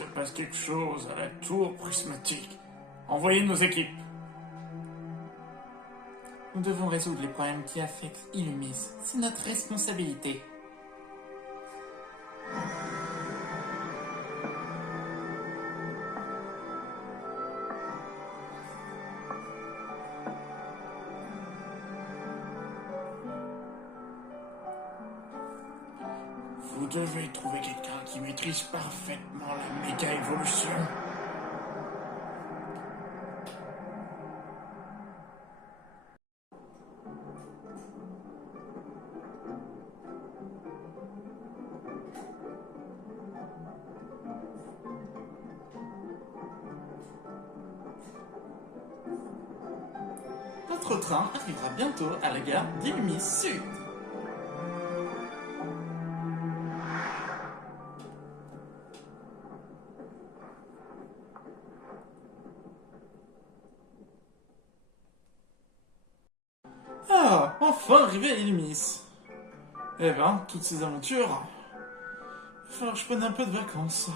se passe quelque chose à la tour prismatique. Envoyez nos équipes. Nous devons résoudre les problèmes qui affectent Illumis. C'est notre responsabilité. Vous devez trouver quelqu'un qui maîtrise parfaitement la méga-évolution. Notre train arrivera bientôt à la gare d'Illumis Sud. Ah, enfin arrivé à Illumis. Eh ben, toutes ces aventures... Il va falloir que je prenne un peu de vacances.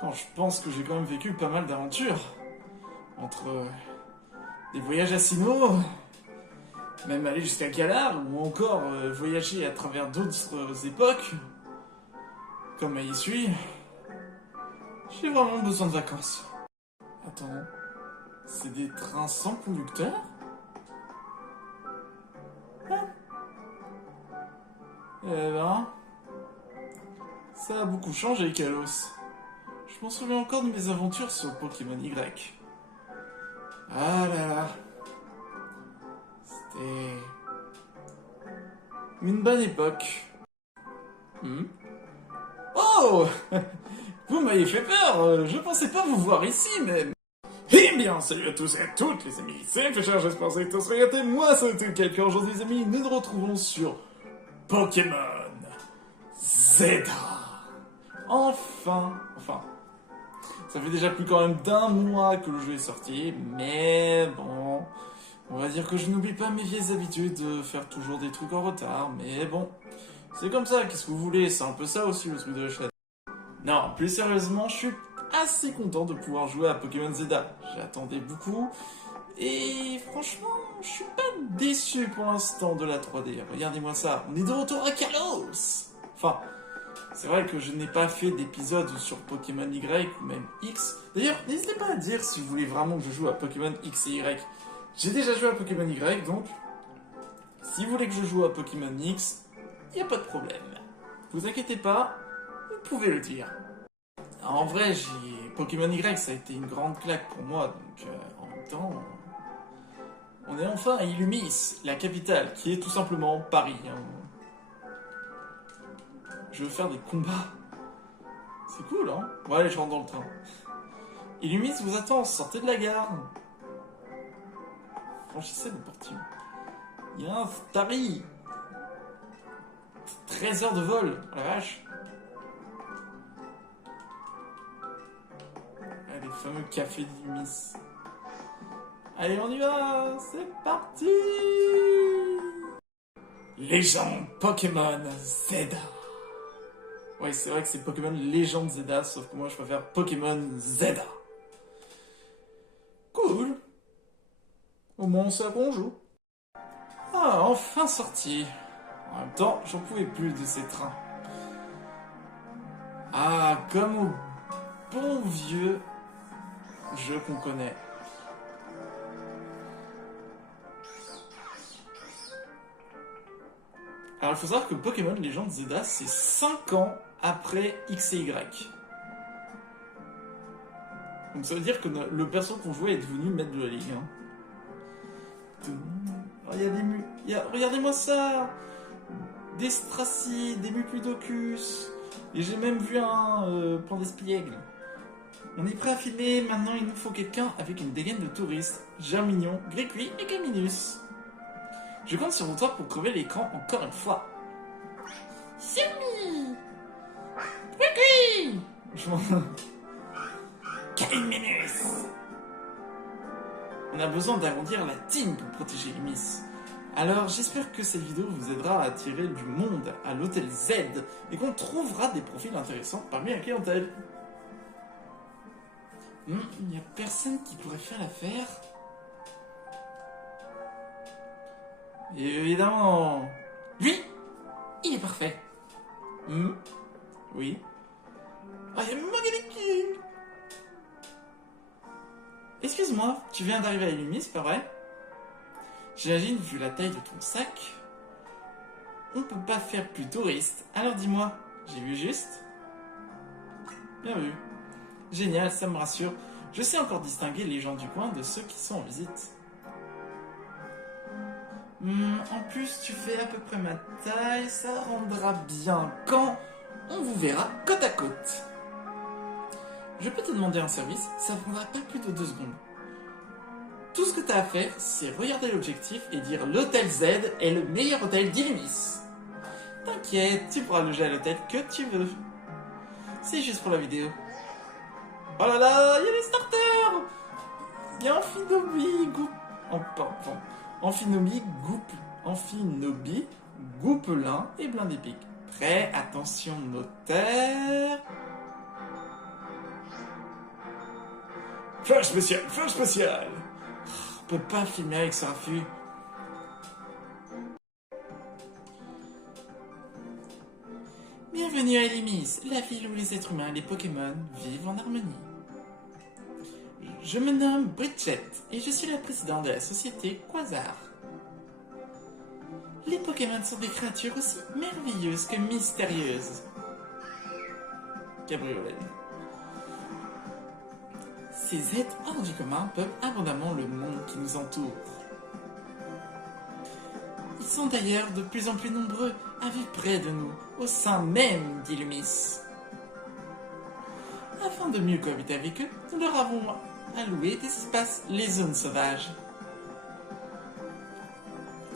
Quand je pense que j'ai quand même vécu pas mal d'aventures. Entre des voyages à Sinnoh, même aller jusqu'à Galar, ou encore voyager à travers d'autres époques, comme à Isui. J'ai vraiment besoin de vacances. Attends, c'est des trains sans conducteur? Ah. Eh ben... Ça a beaucoup changé, Kalos. Je m'en souviens encore de mes aventures sur Pokémon Y. Ah là là... C'était... une bonne époque. Oh Vous m'avez fait peur. Je pensais pas vous voir ici, mais... Eh bien, salut à tous et à toutes les amis, c'est Fischer, j'espère que vous avez tous regardé. Moi, c'est quelqu'un. Aujourd'hui, les amis, nous nous retrouvons sur Pokémon Zeta. Enfin, ça fait déjà plus quand même d'un mois que le jeu est sorti, mais bon, on va dire que je n'oublie pas mes vieilles habitudes de faire toujours des trucs en retard, mais bon, c'est comme ça, qu'est-ce que vous voulez, c'est un peu ça aussi le truc de la chaîne. Non, plus sérieusement, je suis assez content de pouvoir jouer à Pokémon Zeta. J'attendais beaucoup, et franchement, je suis pas déçu pour l'instant de la 3D. Regardez-moi ça, on est de retour à Kalos. Enfin... C'est vrai que je n'ai pas fait d'épisode sur Pokémon Y ou même X. D'ailleurs, n'hésitez pas à dire si vous voulez vraiment que je joue à Pokémon X et Y. J'ai déjà joué à Pokémon Y, donc si vous voulez que je joue à Pokémon X, il n'y a pas de problème. Vous inquiétez pas, vous pouvez le dire. En vrai, Pokémon Y, ça a été une grande claque pour moi, donc en même temps... On est enfin à Illumis, la capitale, qui est tout simplement Paris. Je veux faire des combats. C'est cool, hein? Bon, allez, je rentre dans le train. Illumis vous attend, sortez de la gare. Franchissez le portillon. Il y a un Stary. 13 heures de vol, oh la vache. Ah, les fameux cafés d'Illumis. Allez, on y va, c'est parti. Légende Pokémon Zeta. Ouais, c'est vrai que c'est Pokémon Légende Zeta, sauf que moi je préfère Pokémon Zeta. Cool. Au moins on sait à quoi on joue. Ah, enfin sorti. En même temps, j'en pouvais plus de ces trains. Ah, comme au bon vieux jeu qu'on connaît. Alors il faut savoir que Pokémon Legend Zeta, c'est 5 ans après X et Y. Donc ça veut dire que le perso qu'on jouait est devenu maître de la ligue. Oh, regardez-moi ça! Des Stracy, des Mupudocus. Et j'ai même vu un Pandespiègle. On est prêt à filmer, maintenant il nous faut quelqu'un avec une dégaine de touriste. Germignon, Grécuit et Caminus. Je compte sur toi pour crever l'écran encore une fois. Xiaomi! Grécuit! Caminus! On a besoin d'arrondir la team pour protéger Illumis. Alors j'espère que cette vidéo vous aidera à attirer du monde à l'hôtel Z et qu'on trouvera des profils intéressants parmi la clientèle. Il n'y a personne qui pourrait faire l'affaire. Et évidemment, lui, il est parfait. Oui. Oh, il y a Morgane King. Excuse-moi, tu viens d'arriver à Illumis, c'est pas vrai? J'imagine, vu la taille de ton sac, on peut pas faire plus touriste. Alors dis-moi, j'ai vu juste? Bien vu. Génial, ça me rassure. Je sais encore distinguer les gens du coin de ceux qui sont en visite. En plus, tu fais à peu près ma taille, ça rendra bien quand on vous verra côte à côte. Je peux te demander un service, ça ne prendra pas plus de 2 secondes. Tout ce que tu as à faire, c'est regarder l'objectif et dire l'hôtel Z est le meilleur hôtel d'Illumis. T'inquiète, tu pourras loger à l'hôtel que tu veux. C'est juste pour la vidéo. Oh là là, il y a les starters. Il y a Amphinobi, Goupelin et Blind Épic. Prêt, attention, notaire. Flash spécial, flash spécial. On peut pas filmer avec ce raffut. Bienvenue à Illumis, la ville où les êtres humains et les Pokémon vivent en harmonie. Je me nomme Bridget et je suis la présidente de la société Quasar. Les Pokémon sont des créatures aussi merveilleuses que mystérieuses. Cabriolet. Ces êtres hors du commun peuplent abondamment le monde qui nous entoure. Ils sont d'ailleurs de plus en plus nombreux à vivre près de nous, au sein même d'Illumis. Afin de mieux cohabiter avec eux, nous leur avons alloué des espaces, les zones sauvages.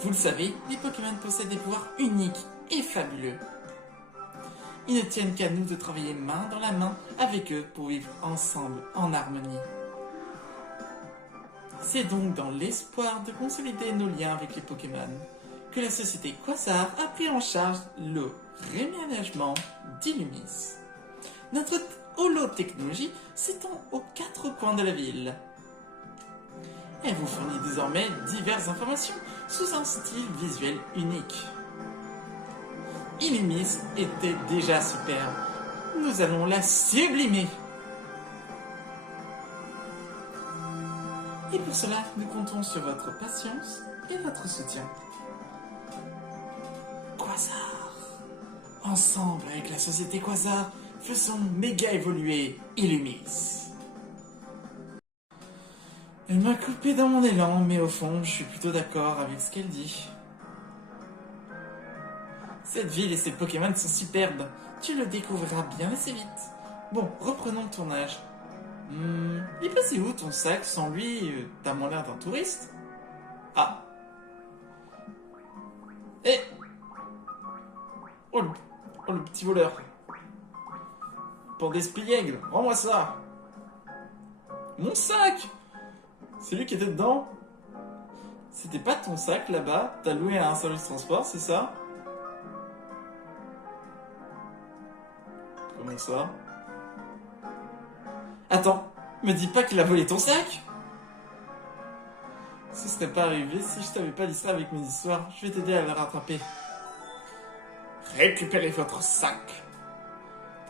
Vous le savez, les Pokémon possèdent des pouvoirs uniques et fabuleux. Ils ne tiennent qu'à nous de travailler main dans la main avec eux pour vivre ensemble en harmonie. C'est donc dans l'espoir de consolider nos liens avec les Pokémon que la société Quasar a pris en charge le réaménagement d'Illumis. Notre holotechnologie s'étend aux 4 coins de la ville. Elle vous fournit désormais diverses informations sous un style visuel unique. Illumis était déjà superbe. Nous allons la sublimer. Et pour cela, nous comptons sur votre patience et votre soutien. Quasar. Ensemble, avec la société Quasar, faisons méga évoluer Illumis. Elle m'a coupé dans mon élan, mais au fond, je suis plutôt d'accord avec ce qu'elle dit. Cette ville et ses Pokémon sont superbes. Tu le découvriras bien assez vite. Bon, reprenons le tournage. Il est passé où ton sac? Sans lui, t'as moins l'air d'un touriste. Ah. Eh. Oh, le petit voleur. Pandespiègle, rends-moi ça. Mon sac! C'est lui qui était dedans? C'était pas ton sac là-bas? T'as loué à un service de transport, c'est ça? Comment ça? Attends, me dis pas qu'il a volé ton sac? Ce serait pas arrivé si je t'avais pas dit ça avec mes histoires. Je vais t'aider à le rattraper. Récupérez votre sac.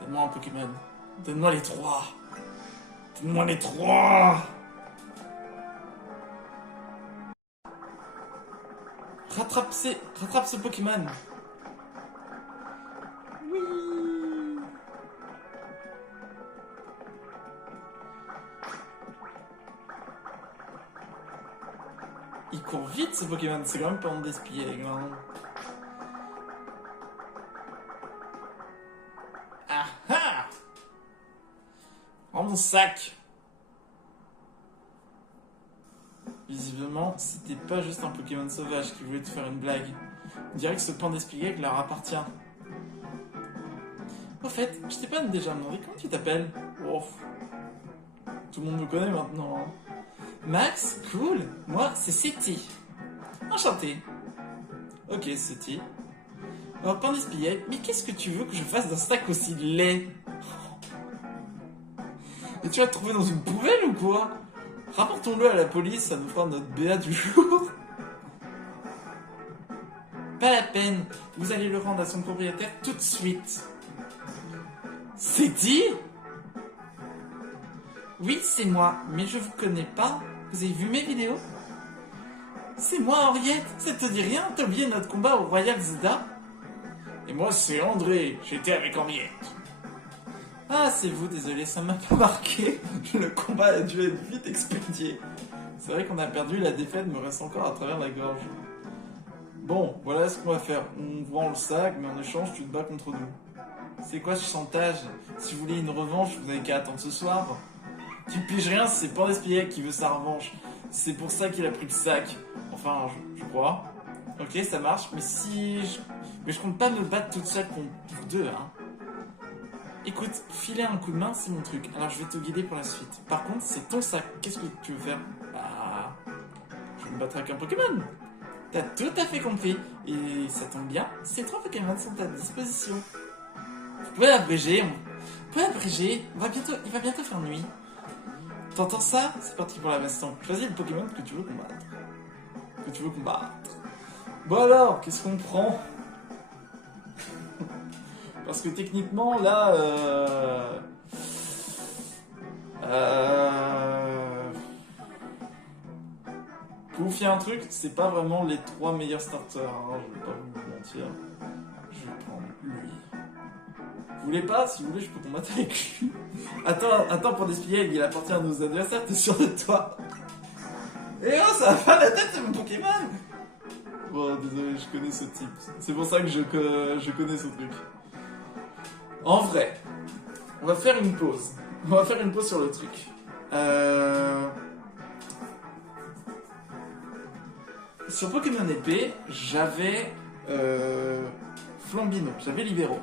Donne-moi un Pokémon. Donne-moi les 3. Donne-moi les 3. Rattrape ce Pokémon. Oui. Il court vite ce Pokémon, c'est quand même pas un Pandespiègle. Hein. Ah ah! Rends mon sac. Visiblement, c'était pas juste un Pokémon sauvage qui voulait te faire une blague. On dirait que ce Pandespiègle leur appartient. Au fait, je t'ai pas déjà demandé comment tu t'appelles? Oh. Tout le monde me connaît maintenant. Hein. Max, cool. Moi, c'est Seti. Enchanté. Ok, c'est-y. Alors, pain d'espiègle, mais qu'est-ce que tu veux que je fasse d'un sac aussi laid? Et tu vas te trouver dans une poubelle ou quoi? Rapportons-le à la police, ça nous fera notre BA du jour. Pas la peine, vous allez le rendre à son propriétaire tout de suite. C'est dit? Oui, c'est moi, mais je vous connais pas. Vous avez vu mes vidéos? C'est moi, Henriette, ça te dit rien? T'as oublié notre combat au Royal Zelda? Et moi, c'est André, j'étais avec Henriette. Ah, c'est vous, désolé, ça m'a pas marqué. Le combat a dû être vite expédié. C'est vrai qu'on a perdu, la défaite me reste encore à travers la gorge. Bon, voilà ce qu'on va faire. On vend le sac, mais en échange, tu te bats contre nous. C'est quoi ce chantage? Si vous voulez une revanche, vous n'avez qu'à attendre ce soir. Tu piges rien, c'est Pain d'Espiègle qui veut sa revanche. C'est pour ça qu'il a pris le sac. Enfin, je crois. Ok, ça marche, mais mais je compte pas me battre toute seule contre vous deux, hein. Écoute, filer un coup de main, c'est mon truc. Alors je vais te guider pour la suite. Par contre, c'est ton sac. Qu'est-ce que tu veux faire? Bah... je vais me battre avec un Pokémon. T'as tout à fait compris. Et ça tombe bien, ces 3 Pokémon sont à disposition. Vous pouvez abréger. Il va bientôt faire nuit. T'entends ça? C'est parti pour la baston. Choisis le Pokémon que tu veux combattre. Bon alors, qu'est-ce qu'on prend? Parce que techniquement, là... Pour vous faire un truc, c'est pas vraiment les 3 meilleurs starters, hein, je vais pas vous mentir. Je vais prendre lui. Vous voulez pas? Si vous voulez, je peux combattre avec lui. Attends, pour d'espiègle, il appartient à nos adversaires, t'es sûr de toi? Eh oh, ça va pas la tête, c'est mon Pokémon! Bon, désolé, je connais ce type. C'est pour ça que je connais ce truc. En vrai, on va faire une pause. On va faire une pause sur le truc. Sur Pokémon épée, j'avais Flambino, j'avais Libero.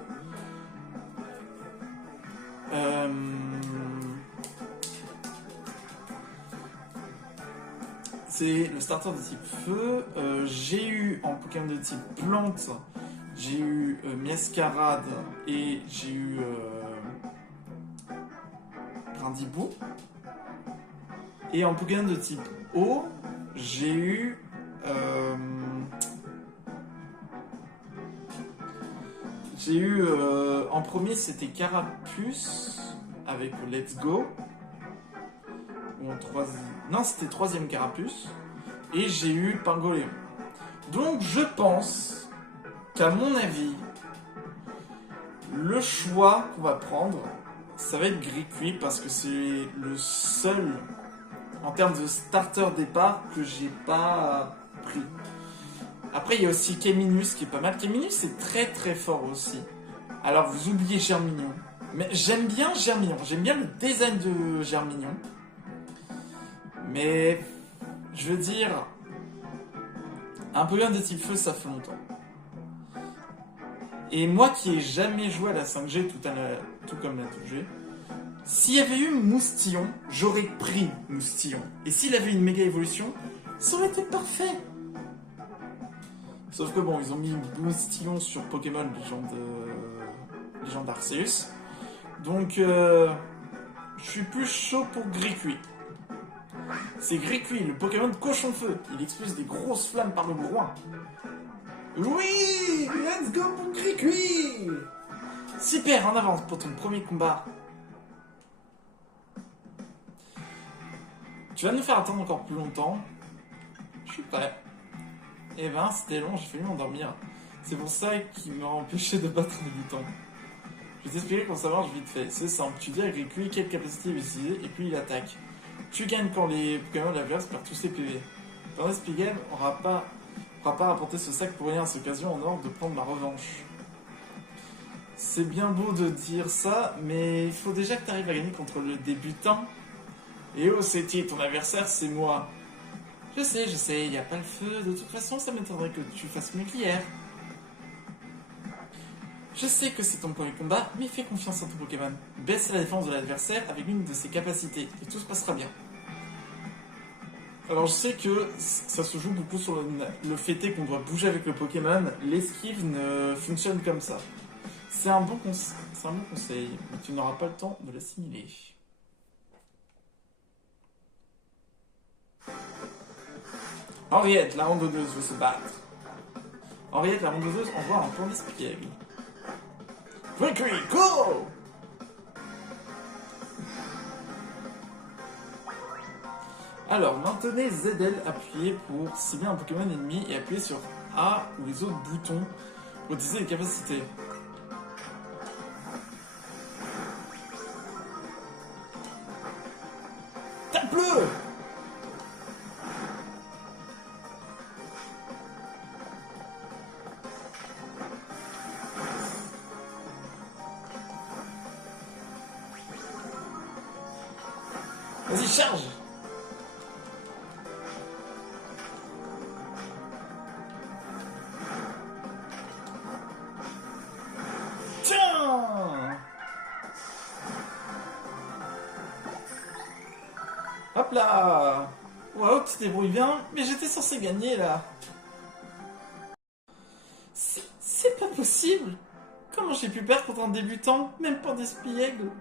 C'est le starter de type feu. J'ai eu en Pokémon de type plante, j'ai eu Miascarade et j'ai eu Brindibou. Et en Pokémon de type eau, j'ai eu en premier c'était Carapuce avec Let's Go. Ou en troisième. Non, c'était troisième Carapuce. Et j'ai eu Pingoléon. Donc je pense qu'à mon avis, le choix qu'on va prendre, ça va être Gricui parce que c'est le seul en termes de starter départ que j'ai pas pris. Après, il y a aussi Kéminus qui est pas mal. Kéminus c'est très très fort aussi. Alors vous oubliez Germignon. Mais j'aime bien Germignon. J'aime bien le design de Germignon. Mais je veux dire, un Pokémon de type feu, ça fait longtemps. Et moi qui ai jamais joué à la 5G, tout comme la 2G, s'il y avait eu Moustillon, j'aurais pris Moustillon. Et s'il avait une méga évolution, ça aurait été parfait. Sauf que bon, ils ont mis Moustillon sur Pokémon Légende Arceus. Donc, je suis plus chaud pour Gricui. C'est Gricui, le Pokémon cochon-feu. Il expulse des grosses flammes par le groin. Oui, let's go pour Gricui. Super, en avance pour ton premier combat. Tu vas nous faire attendre encore plus longtemps. Je suis prêt. Eh ben, c'était long, j'ai failli m'endormir. C'est pour ça qu'il m'a empêché de battre un débutant. Je vais t'expliquer comment ça marche vite fait. C'est simple, tu dis à Gricui quelle capacité il va utiliser et puis il attaque. Tu gagnes quand les Pokémon adverses perdent tous ses PV. Dans l'Espigame, on n'aura pas rapporté ce sac pour rien à cette occasion en ordre de prendre ma revanche. C'est bien beau de dire ça, mais il faut déjà que tu arrives à gagner contre le débutant. Et oh, c'est ton adversaire, c'est moi. Je sais, il n'y a pas le feu. De toute façon, ça m'étonnerait que tu fasses mieux qu'hier. Je sais que c'est ton premier combat, mais fais confiance en ton Pokémon. Baisse la défense de l'adversaire avec l'une de ses capacités, et tout se passera bien. Alors je sais que ça se joue beaucoup sur le fait est qu'on doit bouger avec le Pokémon. L'esquive ne fonctionne comme ça. C'est un bon conseil, mais tu n'auras pas le temps de l'assimiler. Henriette, la randonneuse, veut se battre. Henriette, la randonneuse, envoie un plan d'espiègle. Quick, go! Alors, maintenez ZL appuyé pour cibler un Pokémon ennemi et appuyez sur A ou les autres boutons pour utiliser les capacités. Tape-le! Vas-y, charge! Tiens! Hop là! Wow, tu te débrouilles bien, mais j'étais censé gagner là. C'est pas possible! Comment j'ai pu perdre contre un débutant, même pas d'espiègle?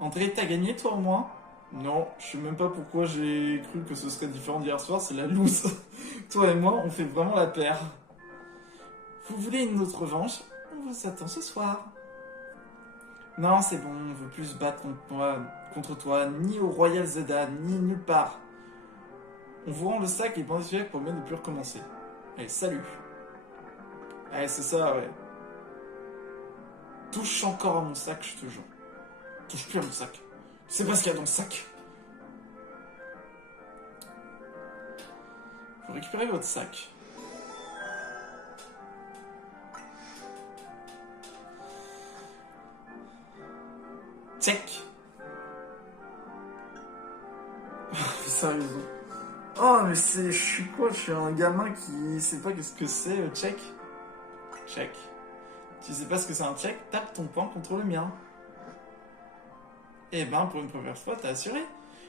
André, t'as gagné toi au moins? Non, je sais même pas pourquoi j'ai cru que ce serait différent d'hier soir, c'est la loose. Toi et moi, on fait vraiment la paire. Vous voulez une autre revanche? On vous attend ce soir. Non, c'est bon, on veut plus se battre contre toi, ni au Royal Zeda, ni nulle part. On vous rend le sac et les bandes d'espiègle pour ne plus recommencer. Allez, salut. Allez, c'est ça, ouais. Touche encore à mon sac, je te jure. Touche plus à mon sac. Tu sais pas ce qu'il y a dans le sac. Vous récupérez votre sac. Check. Sérieusement. Oh mais je suis quoi? Je suis un gamin qui sait pas ce que c'est, check. Check. Tu sais pas ce que c'est un check? Tape ton poing contre le mien. Eh ben, pour une première fois, t'as assuré.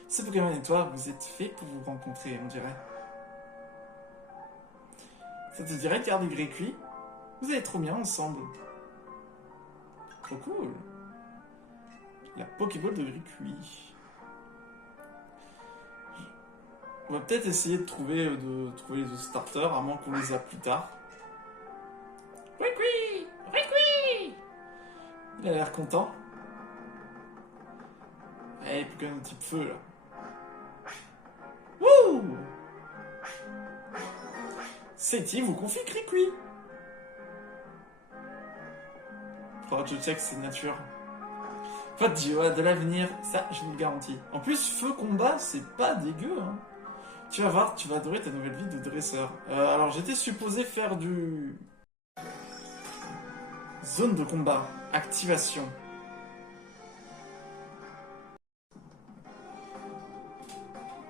Ce Pokémon et toi, vous êtes faits pour vous rencontrer, on dirait. Ça te dirait de garder Grécuit? Vous allez trop bien ensemble. Trop cool. La Pokéball de Grécuit. On va peut-être essayer de trouver les autres starters, à moins qu'on les a plus tard. Grécuit! Grécuit! Il a l'air content. Eh, Pokémon de type feu, là. Wouh! C'est-il vous confie Grécuit? Faudra que je check ses natures. Pas de Gioa, de l'avenir, ça je vous le garantis. En plus, feu combat, c'est pas dégueu, hein. Tu vas voir, tu vas adorer ta nouvelle vie de dresseur. Alors j'étais supposé faire du... Zone de combat. Activation.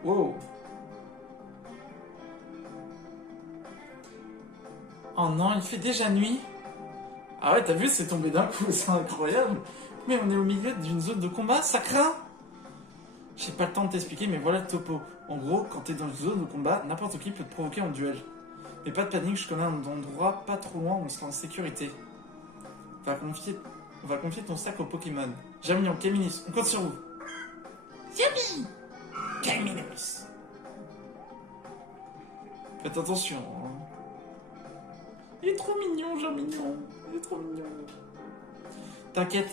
Wow. Oh non, il fait déjà nuit. Ah ouais, t'as vu, c'est tombé d'un coup, c'est incroyable. Mais on est au milieu d'une zone de combat, ça craint. J'ai pas le temps de t'expliquer, mais voilà le topo. En gros, quand t'es dans une zone de combat, n'importe qui peut te provoquer en duel. Mais pas de panique, je connais un endroit pas trop loin où on sera en sécurité. On va confier ton sac au Pokémon. Germignon, Caminus, on compte sur vous. Yami! Caminus! Faites attention, hein. Il est trop mignon, Germignon. Il est trop mignon. T'inquiète,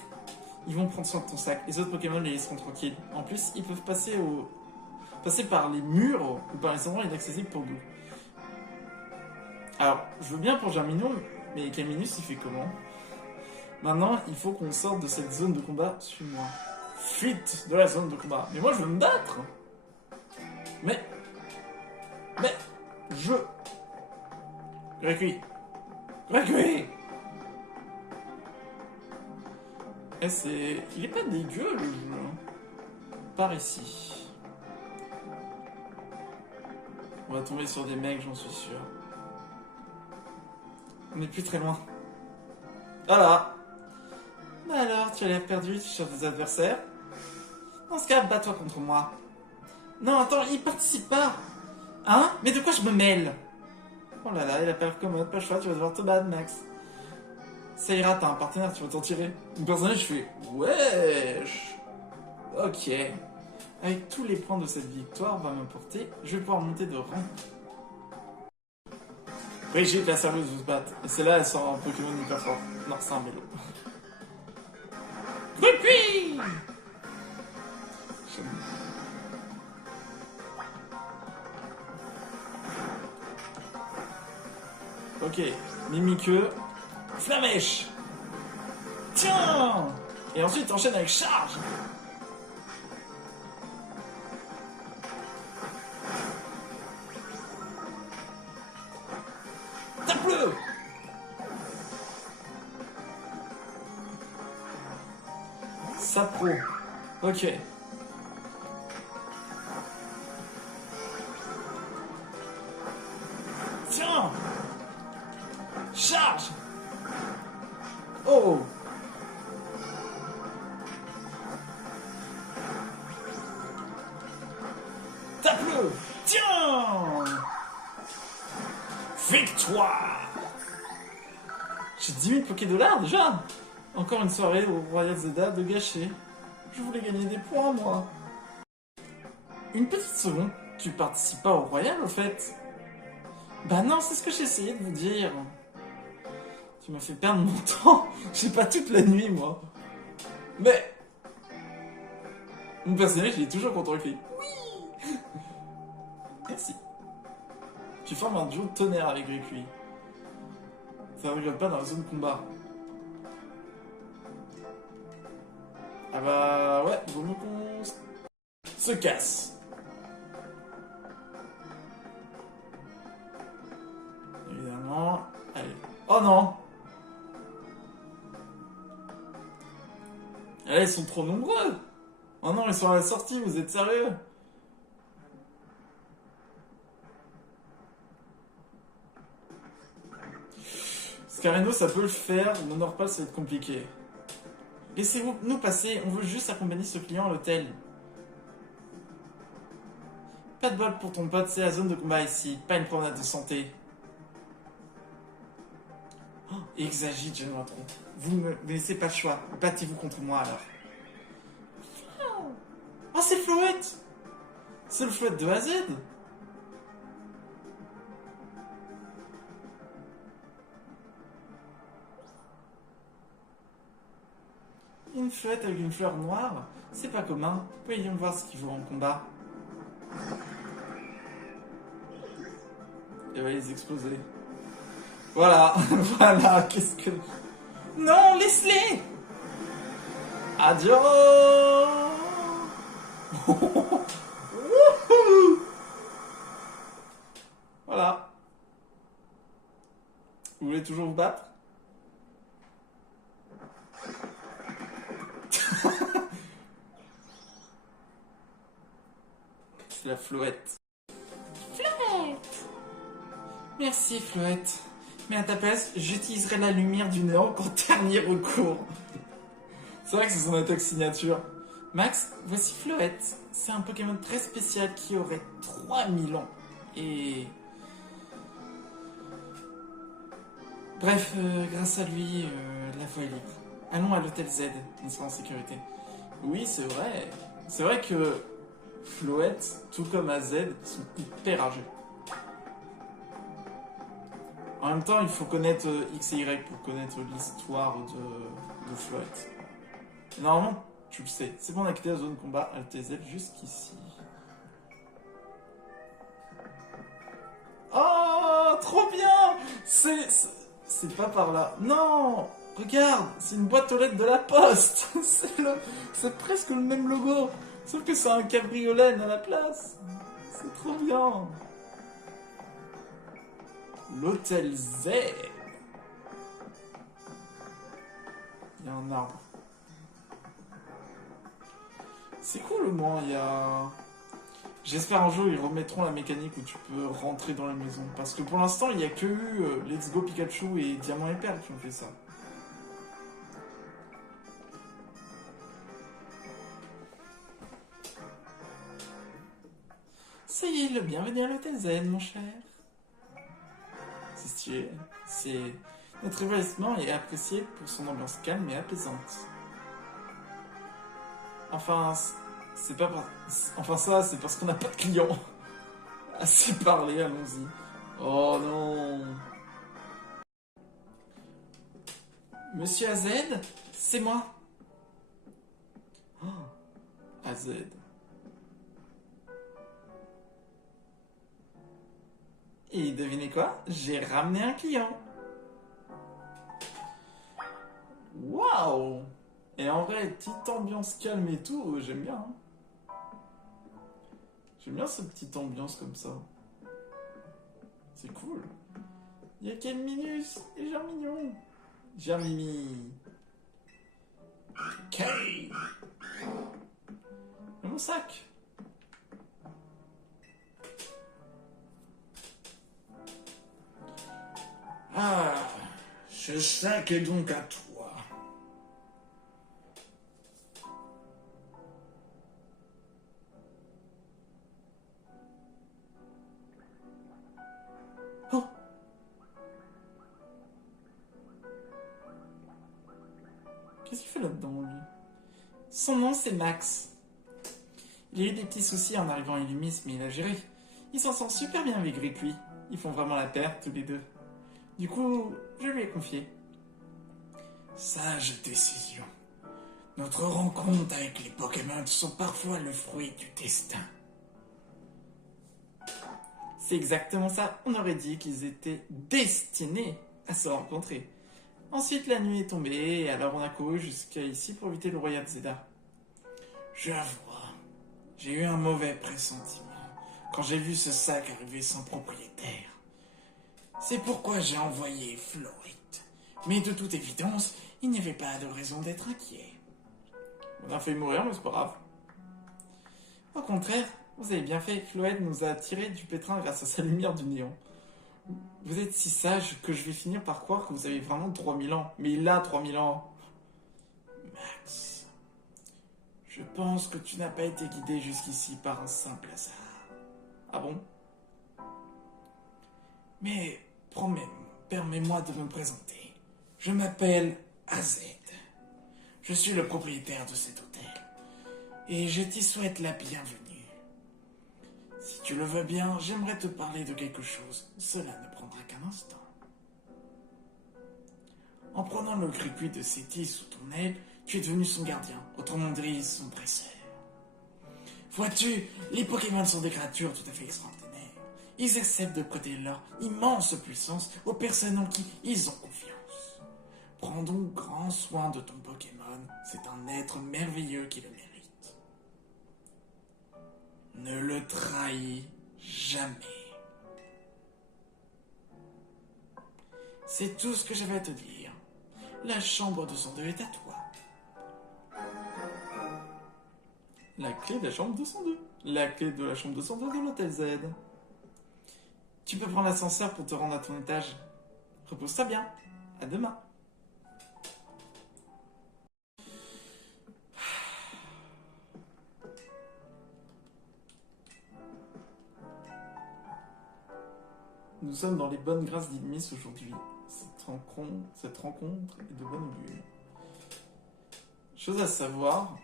ils vont prendre soin de ton sac. Les autres Pokémon les laisseront tranquilles. En plus, ils peuvent passer par les murs ou par les endroits inaccessibles pour nous. Alors, je veux bien pour Germignon, mais Caminus, il fait comment? Maintenant, il faut qu'on sorte de cette zone de combat. Suis-moi. Fuite de la zone de combat. Mais moi, je veux me battre. Mais... Je... Grécuit. Grécuit. Eh, c'est... Il est pas dégueu, le jeu. Par ici. On va tomber sur des mecs, j'en suis sûr. On n'est plus très loin. Voilà. Bah alors, tu as l'air perdu, tu cherches des adversaires? Dans ce cas, bats-toi contre moi. Non, attends, il participe pas. Hein? Mais de quoi je me mêle? Oh là là, il a pas l'air commode, pas le choix, tu vas devoir te battre, Max. Ça ira, t'as un partenaire, tu vas t'en tirer. Mon personnage, je fais wesh. Ok. Avec tous les points de cette victoire, va m'apporter, je vais pouvoir monter de rang. Brigitte, la serveuse, vous se battre. Et c'est là, elle sort un Pokémon hyper fort. Non, c'est un mélo. Puis ok, Mimiqueux. Flamèche. Tiens. Et ensuite, t'enchaînes avec charge. Tape-le. Sapro. Ok. Tiens. Charge. Oh. Tape-le. Tiens. Victoire. J'ai 10 000 Pokédollars déjà. Encore une soirée au Royal Zelda de gâcher. Je voulais gagner des points, moi. Une petite seconde, tu participes pas au Royal, au fait? Bah non, c'est ce que j'essayais de vous dire. Tu m'as fait perdre mon temps. J'ai pas toute la nuit, moi. Mais... mon personnage, il est toujours content, il fait oui. Merci. Tu formes un duo de tonnerre avec Gricui. Ça ne rigole pas dans la zone combat. Ah bah ouais, vaut mieux qu'on se casse. Évidemment. Allez. Oh non. Allez, ils sont trop nombreux. Oh non, ils sont à la sortie, vous êtes sérieux? Scareno, ça peut le faire, Monorpal, ça va être compliqué. Laissez-vous nous passer, on veut juste accompagner ce client à l'hôtel. Pas de bol pour ton pote, c'est la zone de combat ici, pas une promenade de santé. Oh, exagite, je ne me trompe. Vous ne me laissez pas le choix, battez-vous contre moi alors. Oh, c'est Floette! C'est le Floette de A à Z! Une Floette avec une fleur noire, c'est pas commun. Voyons voir ce qu'il vaut en combat. Et va les exploser. Voilà, voilà, qu'est-ce que... Non, laisse-les! Adieu. Voilà. Vous voulez toujours vous battre? C'est la Floette. Floette! Merci, Floette. Mais à ta place, j'utiliserai la lumière du néant en dernier recours. C'est vrai que c'est son attaque signature. Max, voici Floette. C'est un Pokémon très spécial qui aurait 3000 ans. Et... bref, grâce à lui, la voie est libre. Allons à l'hôtel Z, on sera en sécurité. Oui, c'est vrai. C'est vrai que Floette, tout comme AZ, sont hyper âgés. En même temps, il faut connaître X et Y pour connaître l'histoire de Floette. Normalement, tu le sais. C'est bon, on a quitté la zone combat LTZ jusqu'ici. Oh, trop bien! C'est pas par là. Non! Regarde, c'est une boîte aux lettres de la poste. C'est presque le même logo, sauf que c'est un cabriolet à la place. C'est trop bien. L'hôtel Z. Il y a un arbre. C'est cool au moins, il y a... J'espère un jour ils remettront la mécanique où tu peux rentrer dans la maison. Parce que pour l'instant, il n'y a que eu Let's Go Pikachu et Diamant et Perle qui ont fait ça. Soyez le bienvenu à l'hôtel Zen, mon cher. C'est stylé. Notre établissement est apprécié pour son ambiance calme et apaisante. Enfin, c'est pas pour... Enfin ça, c'est parce qu'on n'a pas de clients. Assez parlé, allons-y. Oh non. Monsieur AZ, c'est moi. Oh, AZ. Et devinez quoi? J'ai ramené un client. Waouh! Et en vrai, petite ambiance calme et tout, j'aime bien. Hein. J'aime bien cette petite ambiance comme ça. C'est cool. Il y a quel Minus et Germignon. Germimi. Kay. Et mon sac. Ah, ce sac est donc à toi. Oh. Qu'est-ce qu'il fait là-dedans, lui? Son nom, c'est Max. Il a eu des petits soucis en arrivant à Illumis, mais il a géré. Il s'en sort super bien avec Rick, lui. Ils font vraiment la paire, tous les deux. Du coup, je lui ai confié. Sage décision. Notre rencontre avec les Pokémon sont parfois le fruit du destin. C'est exactement ça. On aurait dit qu'ils étaient destinés à se rencontrer. Ensuite, la nuit est tombée, et alors on a couru jusqu'à ici pour éviter le royal Zeda. Je vois. J'ai eu un mauvais pressentiment quand j'ai vu ce sac arriver sans propriétaire. C'est pourquoi j'ai envoyé Florit. Mais de toute évidence, il n'y avait pas de raison d'être inquiet. On a fait mourir, mais c'est pas grave. Au contraire, vous avez bien fait. Floyd nous a tiré du pétrin grâce à sa lumière du néon. Vous êtes si sage que je vais finir par croire que vous avez vraiment 3000 ans. Mais il a 3000 ans. Max, je pense que tu n'as pas été guidé jusqu'ici par un simple hasard. Ah bon? Mais permets-moi de me présenter. Je m'appelle AZ. Je suis le propriétaire de cet hôtel. Et je t'y souhaite la bienvenue. Si tu le veux bien, j'aimerais te parler de quelque chose. Cela ne prendra qu'un instant. En prenant le gris de Sétis sous ton aile, tu es devenu son gardien, autrement dit son dresseur. Vois-tu, les Pokémon sont des créatures tout à fait extraordinaires. Ils acceptent de prêter leur immense puissance aux personnes en qui ils ont confiance. Prends donc grand soin de ton Pokémon, c'est un être merveilleux qui le mérite. Ne le trahis jamais. C'est tout ce que j'avais à te dire. La chambre 202 est à toi. La clé de la chambre 202. La clé de la chambre 202 de l'hôtel Z. Tu peux prendre l'ascenseur pour te rendre à ton étage. Repose-toi bien. À demain. Nous sommes dans les bonnes grâces d'Ilmis aujourd'hui. Cette rencontre est de bonne augure. Chose à savoir.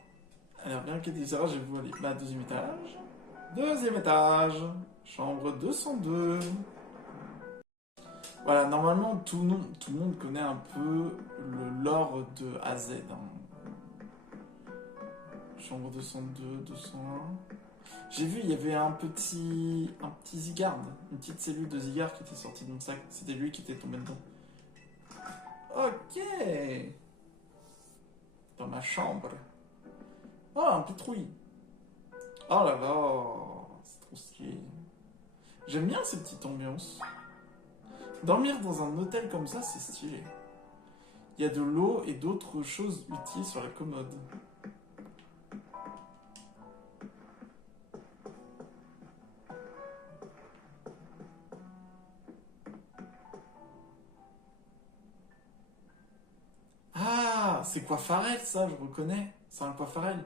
Alors bien qu'il y ait des erreurs, j'ai vu aller. Bah, deuxième étage. Deuxième étage. Chambre 202. Voilà, normalement tout le monde connaît un peu le lore de AZ. Hein. Chambre 202, 201. J'ai vu, il y avait un petit Zygarde, une petite cellule de Zygarde qui était sortie de mon sac. C'était lui qui était tombé dedans. Ok. Dans ma chambre. Oh, un pétrouille. Oh là là, c'est trop stylé. J'aime bien cette petite ambiance. Dormir dans un hôtel comme ça, c'est stylé. Il y a de l'eau et d'autres choses utiles sur la commode. Ah, c'est Coiffarel ça, je reconnais. C'est un Coiffarel.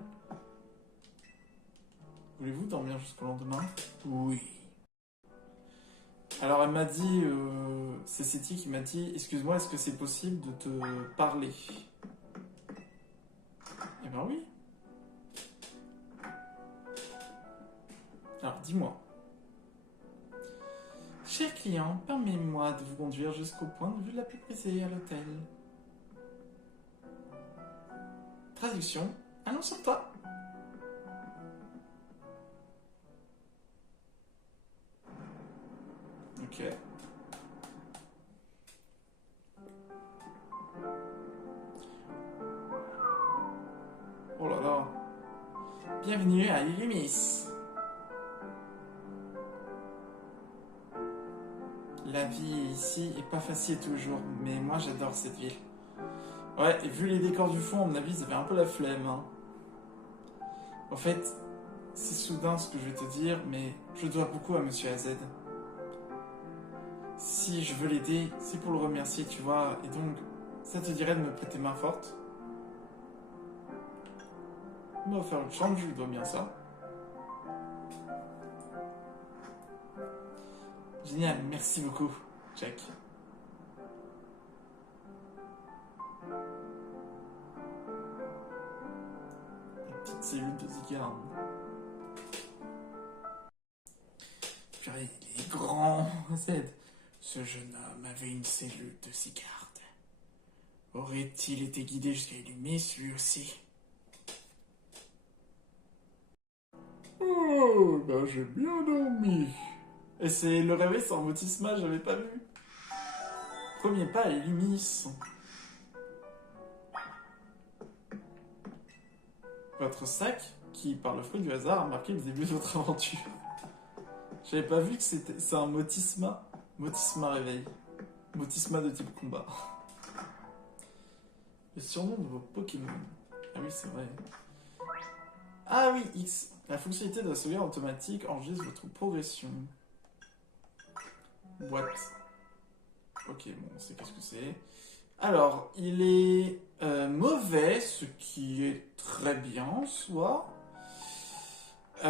Voulez-vous dormir jusqu'au lendemain? Oui. Alors elle m'a dit, c'est Seti qui m'a dit, excuse-moi, est-ce que c'est possible de te parler? Eh ben oui. Alors dis-moi. Cher client, permets-moi de vous conduire jusqu'au point de vue la plus prisée à l'hôtel. Traduction, allons sur toi. Ok. Oh là là. Bienvenue à Illumis. La vie ici est pas facile toujours, mais moi j'adore cette ville. Ouais, et vu les décors du fond, à mon avis, ça fait un peu la flemme. Hein. En fait, c'est soudain ce que je vais te dire, mais je dois beaucoup à Monsieur AZ. Si je veux l'aider, c'est pour le remercier, tu vois, et donc, ça te dirait de me prêter main forte? Il m'a offert une chambre, je lui dois bien ça. Génial, merci beaucoup, Jack. La petite cellule de Zigarde. Purée, il est grand, Z. Ce jeune homme avait une cellule de Zigarde. Aurait-il été guidé jusqu'à Illumis, lui aussi? Oh, ben j'ai bien dormi. Et c'est le réveil sans motisma, j'avais pas vu. Premier pas à Illumis. Votre sac, qui par le fruit du hasard a marqué le début de votre aventure. J'avais pas vu que c'est un motisma. Motisma réveil. Motisma de type combat. Le surnom de vos Pokémon. Ah oui, c'est vrai. Ah oui, X. La fonctionnalité de la sauvegarde automatique enregistre votre progression. Boîte. Ok, bon, on sait qu'est-ce que c'est. Alors, il est mauvais, ce qui est très bien en soi. Il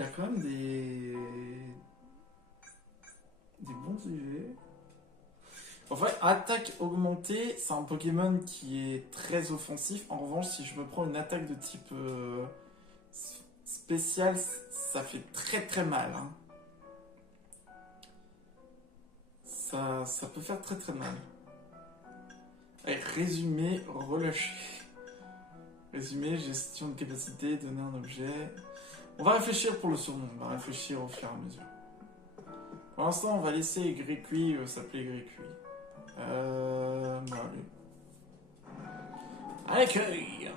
a quand même des bons IV. Enfin, attaque augmentée, c'est un Pokémon qui est très offensif. En revanche, si je me prends une attaque de type spécial, ça fait très très mal. Hein. Ça peut faire très très mal. Allez, résumé, relâcher. Résumé, gestion de capacité, donner un objet. On va réfléchir pour le surnom, on va réfléchir au fur et à mesure. Pour l'instant, on va laisser Grécuit s'appeler Grécuit. Bah allez. Accueil.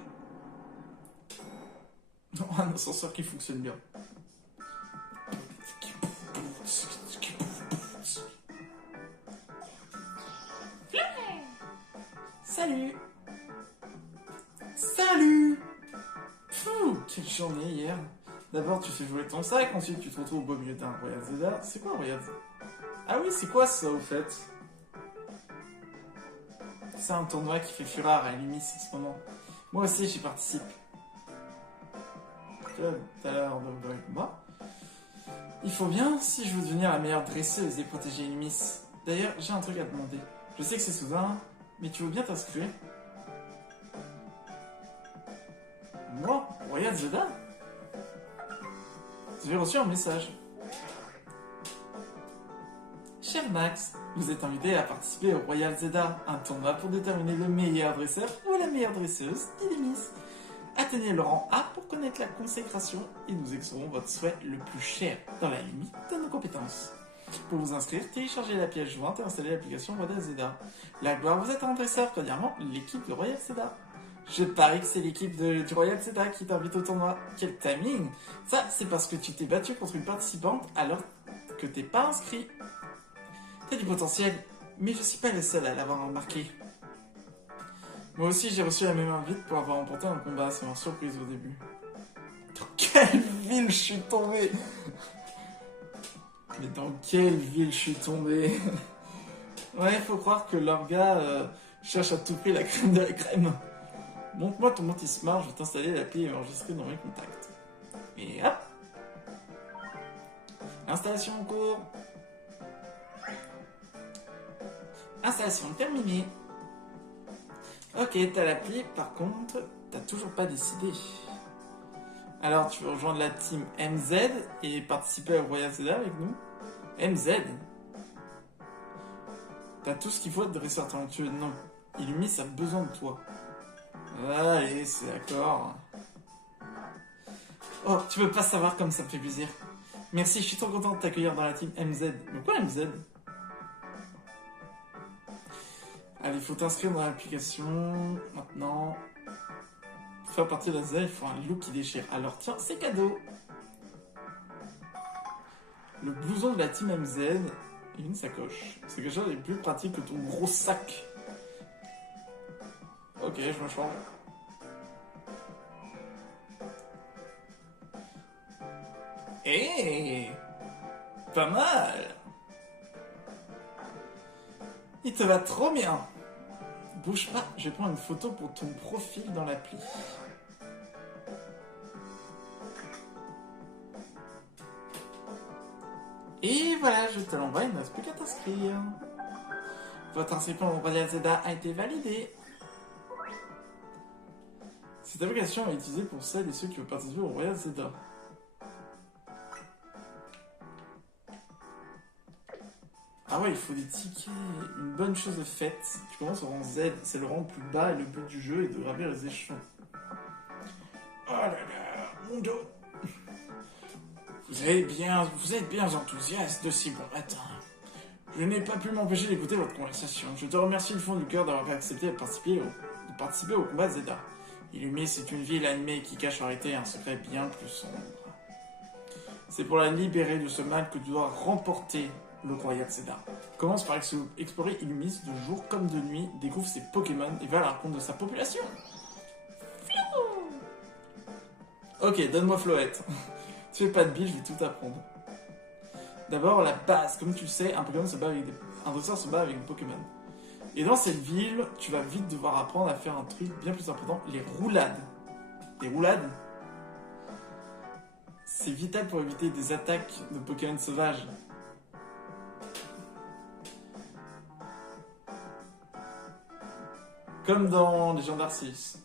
Un ascenseur qui fonctionne bien. Salut. Salut. Pfff, quelle journée hier. D'abord tu fais jouer ton sac, ensuite tu te retrouves au beau milieu d'un Royal Zelda. C'est quoi Royal Zelda? Ah oui, c'est quoi ça au fait? C'est un tournoi qui fait fureur à Illumis en ce moment. Moi aussi j'y participe. T'as l'air de avec moi. Il faut bien si je veux devenir la meilleure dresseuse et protéger Illumis. D'ailleurs, j'ai un truc à te demander. Je sais que c'est soudain, mais tu veux bien t'inscrire? Moi, Royal Zelda? J'ai reçu un message. Cher Max, vous êtes invité à participer au Royal Zelda, un tournoi pour déterminer le meilleur dresseur ou la meilleure dresseuse d'Illumis. Atteignez le rang A pour connaître la consécration et nous exaucerons votre souhait le plus cher dans la limite de nos compétences. Pour vous inscrire, téléchargez la pièce jointe et installez l'application Royal Zelda. La gloire vous êtes un dresseur, premièrement, l'équipe de Royal Zelda. Je parie que c'est l'équipe du Royal Zelda qui t'invite au tournoi. Quel timing! Ça, c'est parce que tu t'es battu contre une participante alors que t'es pas inscrit. T'as du potentiel, mais je suis pas le seul à l'avoir remarqué. Moi aussi, j'ai reçu la même invite pour avoir remporté un combat, c'est une surprise au début. Dans quelle ville je suis tombé? Mais dans quelle ville je suis tombé? Ouais, faut croire que leur gars cherche à tout prix la crème de la crème. Montre-moi ton Montismart, je vais t'installer l'appli et enregistrer dans mes contacts. Et hop. Installation en cours. Installation terminée. Ok, t'as l'appli, par contre, t'as toujours pas décidé. Alors, tu veux rejoindre la team MZ et participer au Royal Zelda avec nous? MZ? T'as tout ce qu'il faut être dresseur talentueux. Non, Illumis a besoin de toi. Allez, c'est d'accord. Oh, tu peux pas savoir comme ça me fait plaisir. Merci, je suis trop content de t'accueillir dans la team MZ. Mais quoi MZ? Allez, il faut t'inscrire dans l'application. Maintenant. Pour faire partie de la ZA, il faut un look qui déchire. Alors tiens, c'est cadeau. Le blouson de la team MZ et une sacoche. C'est quelque chose de plus pratique que ton gros sac. Ok, je me change. Eh, pas mal. Il te va trop bien. Bouge pas, je vais prendre une photo pour ton profil dans l'appli. Et voilà, je te l'envoie, il ne reste plus qu'à t'inscrire. Votre inscription au Royal Zelda a été validée. Cette application est utilisée pour celles et ceux qui veulent participer au Royal Zelda. Ah ouais, il faut des tickets. Une bonne chose de faite. Tu commences au rang Z, c'est le rang le plus bas et le but du jeu est de gravir les échelons. Oh là là, mon dos. Vous êtes bien enthousiaste de si bon matin. Je n'ai pas pu m'empêcher d'écouter votre conversation. Je te remercie du fond du cœur d'avoir accepté de participer au combat de Zelda. Illumis, c'est une ville animée qui cache en réalité un secret bien plus sombre. C'est pour la libérer de ce mal que tu dois remporter le Royal Zelda. Commence par explorer Illumis de jour comme de nuit, découvre ses Pokémon et va à la rencontre de sa population. Ok, donne-moi Floette. Tu fais pas de bille, je vais tout apprendre. D'abord, la base. Comme tu le sais, un dresseur se bat avec des Pokémon. Et dans cette ville, tu vas vite devoir apprendre à faire un truc bien plus important, les roulades. Les roulades, c'est vital pour éviter des attaques de Pokémon sauvages. Comme dans Légendaire 6.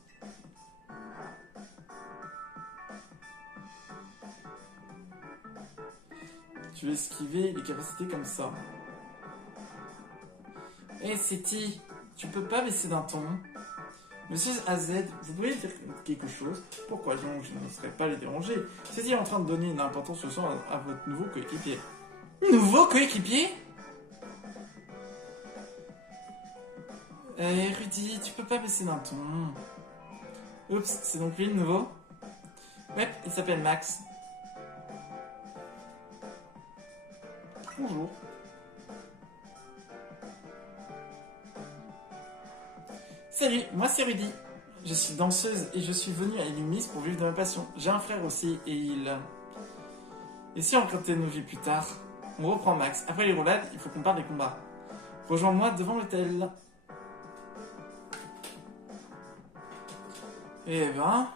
Tu veux esquiver les capacités comme ça. Hé, Seti, tu peux pas baisser d'un ton. Monsieur AZ, vous pouvez dire quelque chose? Pourquoi donc je ne serais pas les déranger? Seti est en train de donner une importance leçon à votre nouveau coéquipier. Nouveau coéquipier? Rudy, tu peux pas baisser d'un ton. Oups, c'est donc lui le nouveau? Ouais, il s'appelle Max. Bonjour. Salut, moi c'est Rudy. Je suis danseuse et je suis venue à Illumis pour vivre de ma passion. J'ai un frère aussi et il... Et si on racontait nos vies plus tard? On reprend Max. Après les roulades, il faut qu'on parle des combats. Rejoins-moi devant l'hôtel. Eh ben...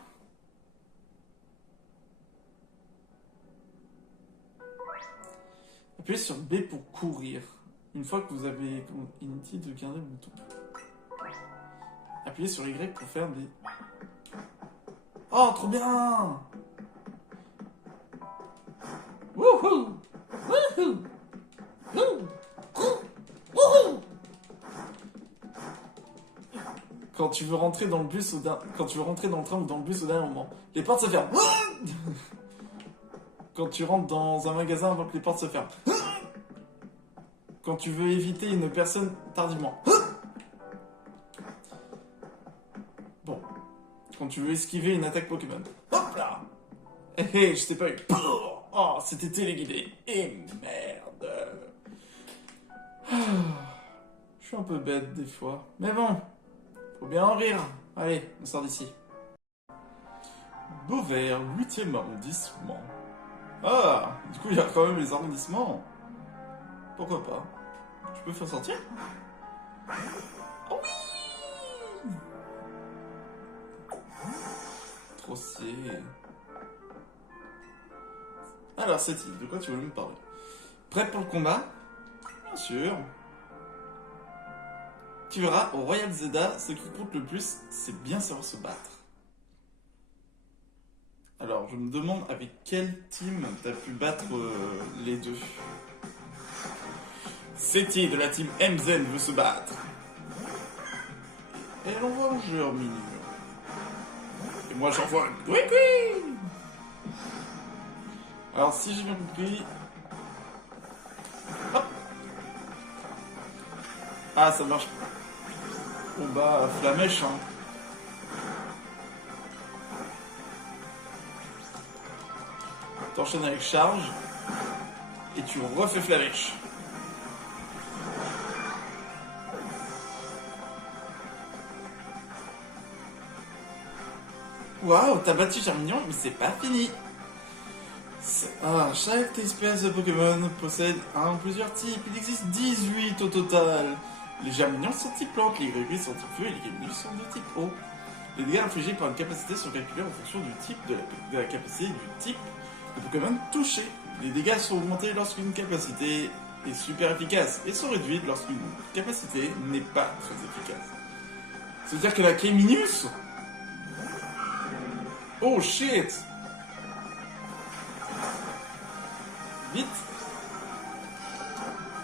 Appuyez sur B pour courir. Une fois que vous avez inutile de garder le bouton. Appuyez sur Y pour faire des... Oh, trop bien! Wouhou! Wouhou! Wouhou! Quand tu veux rentrer dans le bus quand tu veux rentrer dans le train ou dans le bus au dernier moment, les portes se ferment. Quand tu rentres dans un magasin avant que les portes se ferment. Quand tu veux éviter une personne tardivement. Bon. Quand tu veux esquiver une attaque Pokémon. Hop là! Hé, je t'ai pas eu. Oh, c'était téléguidé. Et merde. Je suis un peu bête des fois. Mais bon. Faut bien en rire. Allez, on sort d'ici. Beauvert, 8e arrondissement. Ah, du coup, il y a quand même les arrondissements. Pourquoi pas? Je peux faire sortir? Oh oui! Trop stylé. Alors, Seti, de quoi tu veux me parler? Prêt pour le combat? Bien sûr. Tu verras, au Royal Zelda, ce qui compte le plus, c'est bien savoir se battre. Alors, je me demande avec quel team t'as pu battre les deux. Seti de la team MZen veut se battre. Et elle envoie un jeu mini. Et moi j'envoie un Gwigwi. Alors si j'ai bien compris... Hop. Ah ça marche. Bon bah flamèche hein. T'enchaînes avec charge. Et tu refais flamèche. Waouh, t'as battu Germignon, mais c'est pas fini. Chaque espèce de Pokémon possède un ou plusieurs types. Il existe 18 au total. Les Germignons sont type plante, les Gréguis sont type feu et les Caminus sont de type eau. Les dégâts infligés par une capacité sont calculés en fonction du type de la capacité du type de Pokémon touché. Les dégâts sont augmentés lorsqu'une capacité est super efficace et sont réduits lorsqu'une capacité n'est pas très efficace. C'est-à-dire que la Caminus... Oh shit! Vite!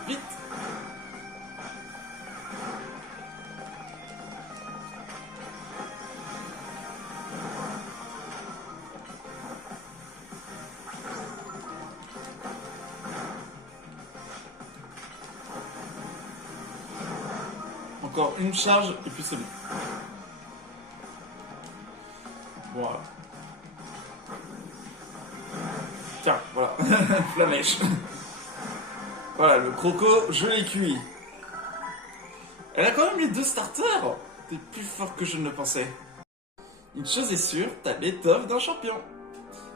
Vite! Encore une charge et puis c'est bon. Voilà. Tiens, voilà. Flamèche. Voilà, le croco, je l'ai cuit. Elle a quand même les 2 starters. T'es plus fort que je ne le pensais. Une chose est sûre, t'as l'étoffe d'un champion.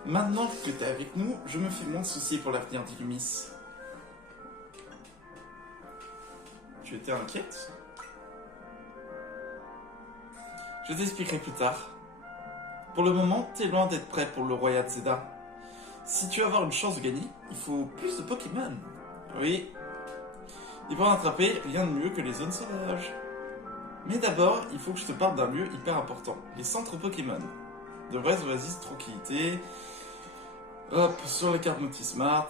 Maintenant que t'es avec nous, je me fais moins de soucis pour l'avenir d'Illumis. Tu étais inquiète? Je t'expliquerai plus tard. Pour le moment, t'es loin d'être prêt pour le Royal Zelda. Si tu veux avoir une chance de gagner, il faut plus de Pokémon. Oui. Et pour en attraper, rien de mieux que les zones sauvages. Mais d'abord, il faut que je te parle d'un lieu hyper important. Les centres Pokémon. De vraies oasis de tranquillité. Hop, sur la carte Notismart.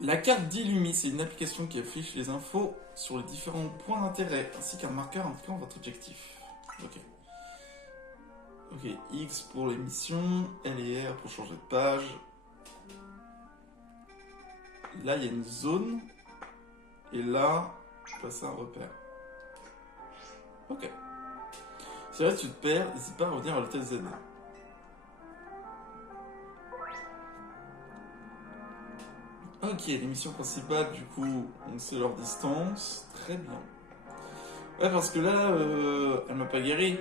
La carte d'Illumi, c'est une application qui affiche les infos sur les différents points d'intérêt, ainsi qu'un marqueur indiquant votre objectif. Ok. Ok, X pour les missions, L et R pour changer de page. Là, il y a une zone. Et là, je passe à un repère. Ok. Si là tu te perds, n'hésite pas à revenir à l'hôtel Z. Ok, les missions principales, du coup, on sait leur distance. Très bien. Ouais, parce que là, elle m'a pas guéri.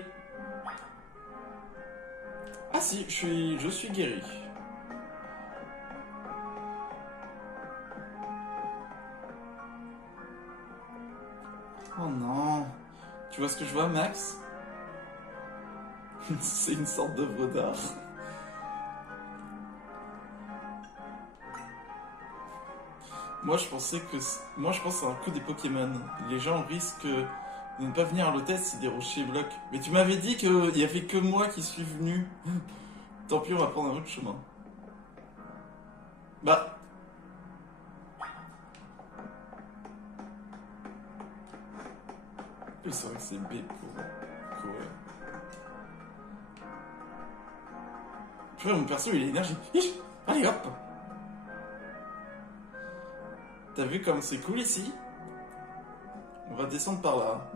Ah si, je suis guéri. Oh non. Tu vois ce que je vois, Max? C'est une sorte d'œuvre d'art. Moi, je pense que c'est un coup des Pokémon. Les gens risquent de ne pas venir à l'hôtel si des rochers bloquent. Mais tu m'avais dit qu'il y avait que moi qui suis venu. Tant pis, on va prendre un autre chemin. Bah. C'est vrai que c'est B pour courir. Purée, mon perso, il a l'énergie. Allez, hop. T'as vu comme c'est cool ici? On va descendre par là.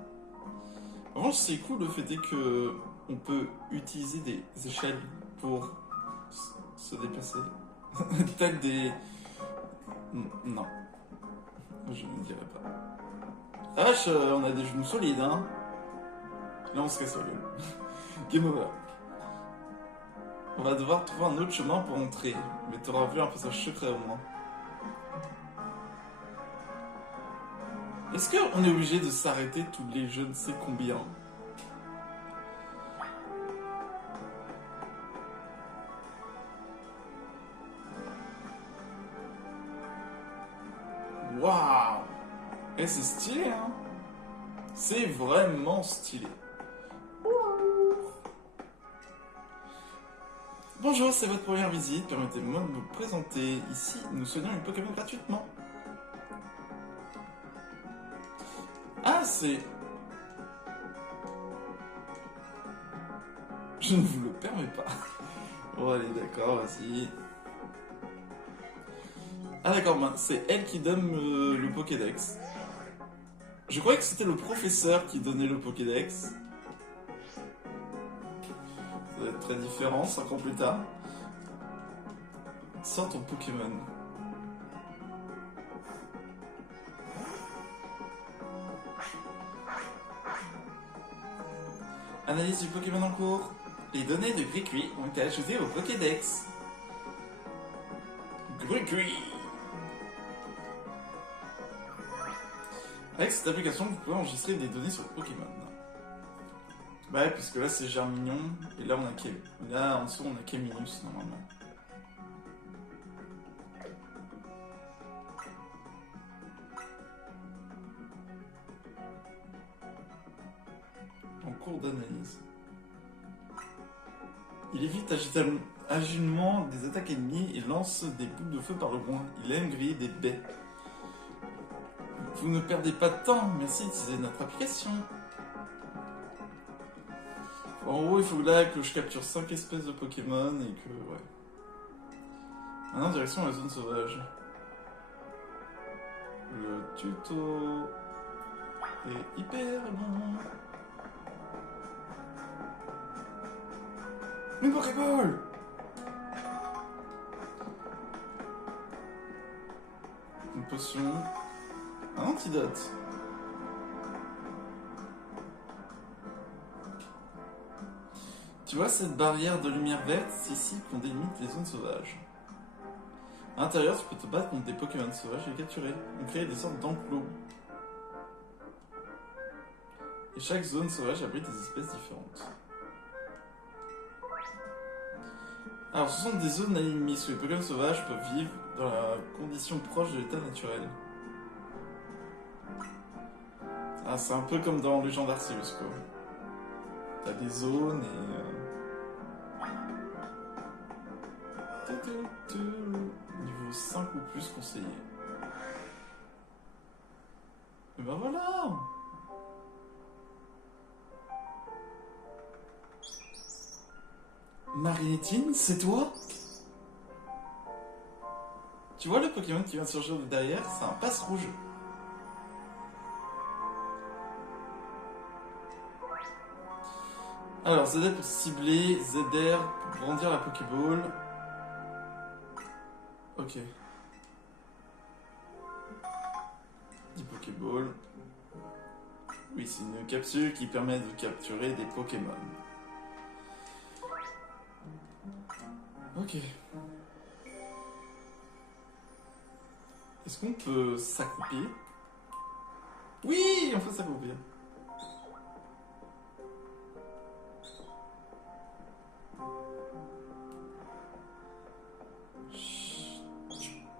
En revanche, c'est cool le fait est que on peut utiliser des échelles pour se déplacer. Tel des... Non. Je ne dirais pas. Ah vache, on a des genoux solides, hein. Là, on se casse la gueule. Game over. On va devoir trouver un autre chemin pour entrer. Mais t'auras vu un passage secret au moins. Est-ce qu'on est obligé de s'arrêter tous les je ne sais combien? Waouh! Et c'est stylé, hein? C'est vraiment stylé. Bonjour, c'est votre première visite. Permettez-moi de me présenter. Ici, nous soignons les Pokémon gratuitement. Ah, c'est... Je ne vous le permets pas. Bon, allez, d'accord, vas-y. Ah, d'accord, ben, c'est elle qui donne le Pokédex. Je croyais que c'était le professeur qui donnait le Pokédex. Ça va être très différent, 5 ans plus tard. Sors ton Pokémon. Analyse du Pokémon en cours. Les données de Gricui ont été ajoutées au Pokédex. Gricui. Avec cette application, vous pouvez enregistrer des données sur le Pokémon. Ouais, puisque là c'est Germignon, et là on a là en dessous on a Keminus normalement. En cours d'analyse. Il évite agilement des attaques ennemies et lance des boules de feu par le loin. Il aime griller des baies. Vous ne perdez pas de temps, merci d'utiliser notre application. En gros, il faut là que je capture 5 espèces de Pokémon et que... ouais. Maintenant, direction la zone sauvage. Le tuto est hyper long. Une Pokéball! Une potion. Un antidote. Tu vois cette barrière de lumière verte? C'est ici qu'on délimite les zones sauvages. À l'intérieur, tu peux te battre contre des Pokémon sauvages et les capturer. On crée des sortes d'enclos. Et chaque zone sauvage abrite des espèces différentes. Alors, ce sont des zones anémies où les Pokémon sauvages peuvent vivre dans la condition proche de l'état naturel. Ah, c'est un peu comme dans Legend Arceus, quoi. T'as des zones et... Niveau 5 ou plus conseillé. Et ben voilà! Marinettine, c'est toi? Tu vois le Pokémon qui vient de surgir de derrière? C'est un passe rouge. Alors, ZR pour cibler, ZR pour brandir la Pokéball. Ok. 10 Pokéballs. Oui, c'est une capsule qui permet de capturer des Pokémon. Ok. Est-ce qu'on peut s'accroupir? Oui, on peut s'accroupir.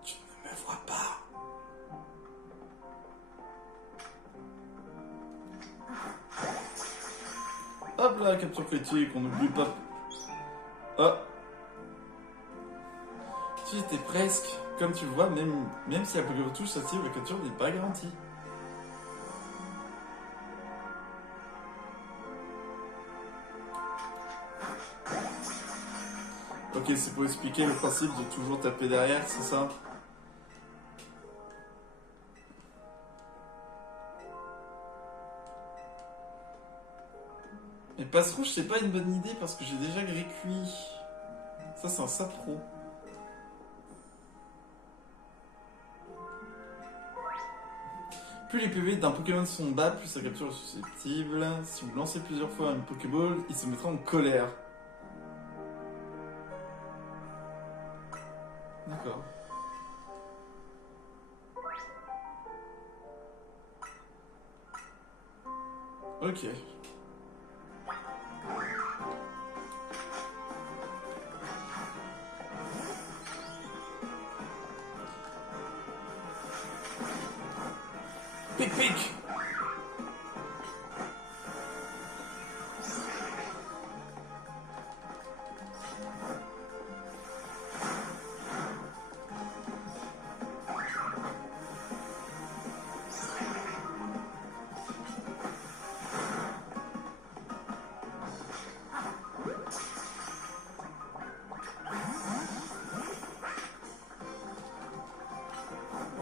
Tu ne me vois pas. Hop là, capture critique, on n'oublie pas. Ah. Tu étais presque. Comme tu le vois, même si la Pokémon touche s'active, la capture n'est pas garantie. Ok, c'est pour expliquer le principe de toujours taper derrière, c'est ça? Mais passe rouge, c'est pas une bonne idée parce que j'ai déjà Gricui. Ça, c'est un sapro. Plus les PV d'un Pokémon sont bas, plus sa capture est susceptible. Si vous lancez plusieurs fois une Pokéball, il se mettra en colère. D'accord. Ok. pic, pic.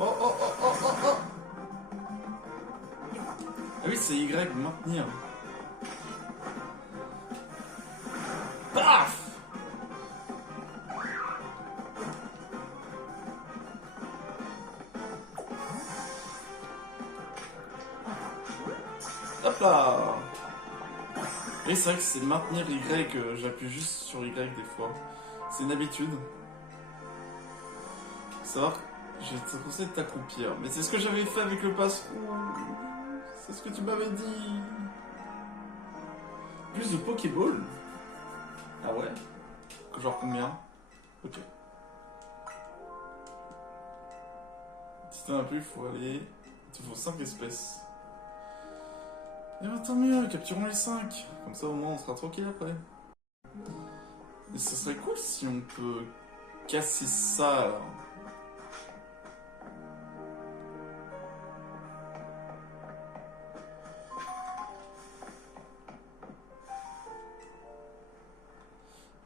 Oh, oh, oh, oh, oh, oh. Ah oui, c'est Y, maintenir. Paf! Hop là! Oui, c'est vrai que c'est maintenir Y, j'appuie juste sur Y des fois. C'est une habitude. Faut savoir, j'ai été censé t'accroupir. Mais c'est ce que j'avais fait avec le passe-roue. C'est ce que tu m'avais dit. Plus de Pokéball. Ah ouais? Genre combien? Ok. Si t'en as plus, il faut aller. Il te faut 5 espèces. Et bah tant mieux, capturons les 5. Comme ça au moins on sera tranquille après. Et ce serait cool si on peut casser ça alors.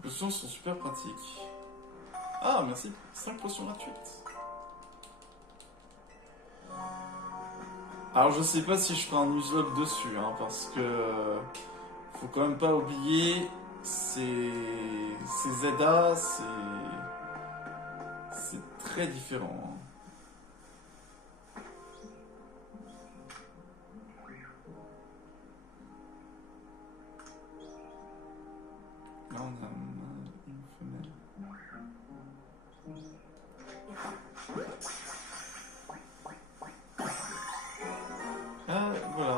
Les potions sont super pratiques. Ah merci, 5 potions gratuites. Alors je sais pas si je ferai un nuzlocke dessus, hein, parce que faut quand même pas oublier ces ZA, c'est très différent. Hein. Là on a un mâle et une femelle. Ah voilà.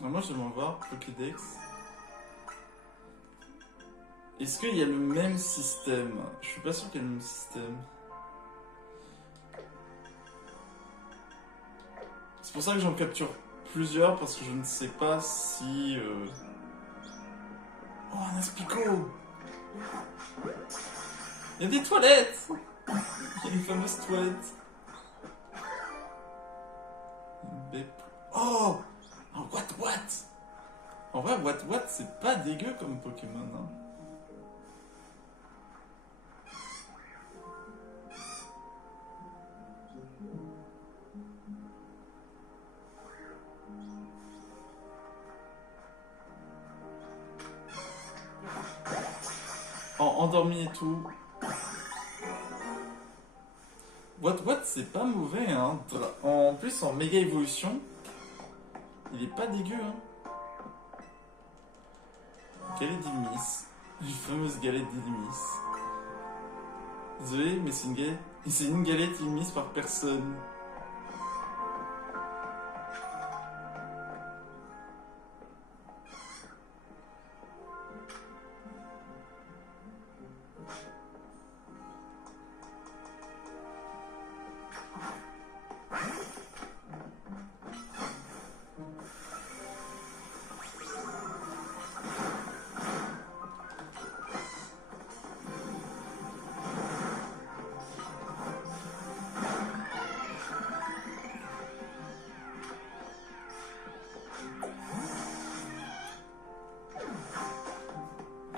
Alors moi j'aimerais voir Pokédex. Est-ce qu'il y a le même système? Je suis pas sûr qu'il y ait le même système. C'est pour ça que j'en capture plusieurs, parce que je ne sais pas si... Oh, un Aspico! Il y a des toilettes! Il y a une fameuse toilette. Une baie... Oh! Un What? En vrai, What, c'est pas dégueu comme Pokémon, hein. Endormi et tout. What, c'est pas mauvais, hein. En plus, en méga évolution, il est pas dégueu, hein. Galette d'Ilmis. Une fameuse galette d'Ilmis. Désolé, mais c'est une galette Ilmis par personne.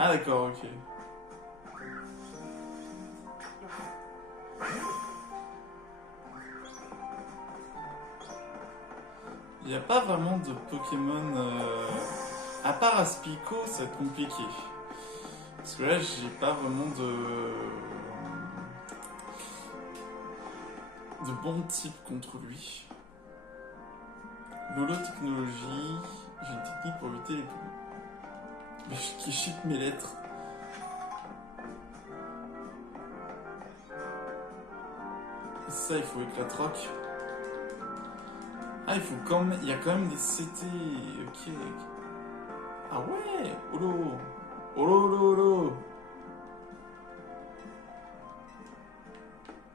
Ah d'accord, ok. Il n'y a pas vraiment de Pokémon... À part Aspico, ça va être compliqué. Parce que là, j'ai pas vraiment de bon type contre lui. Lolo-technologie... J'ai une technique pour éviter les poubelles. Mais qui cheat mes lettres. Ça, il faut éclatroc. Ah, il faut quand même... Il y a quand même des CT. Ok. Ah ouais. Olo. Olo, olo, olo.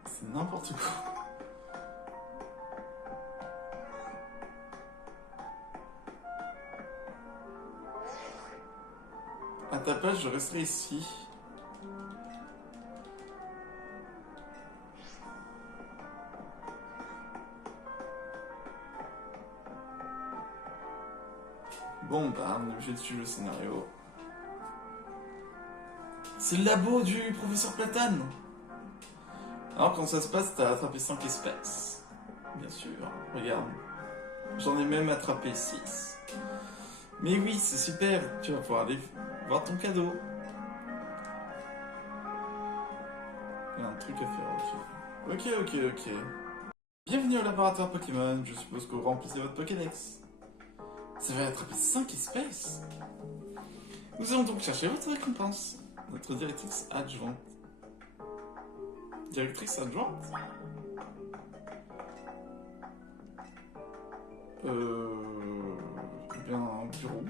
C'est n'importe quoi. À ta place, je resterai ici. Bon, bah, on est obligé de suivre le scénario. C'est le labo du professeur Platane. Alors, quand ça se passe, t'as attrapé 5 espèces. Bien sûr, regarde. J'en ai même attrapé 6. Mais oui, c'est super. Tu vas pouvoir aller voir ton cadeau. Il y a un truc à faire, ok. Bienvenue au laboratoire Pokémon. Je suppose que vous remplissez votre Pokédex. Ça va attraper 5 espèces. Nous allons donc chercher votre récompense. Notre directrice adjointe. Directrice adjointe Eh bien, un bureau.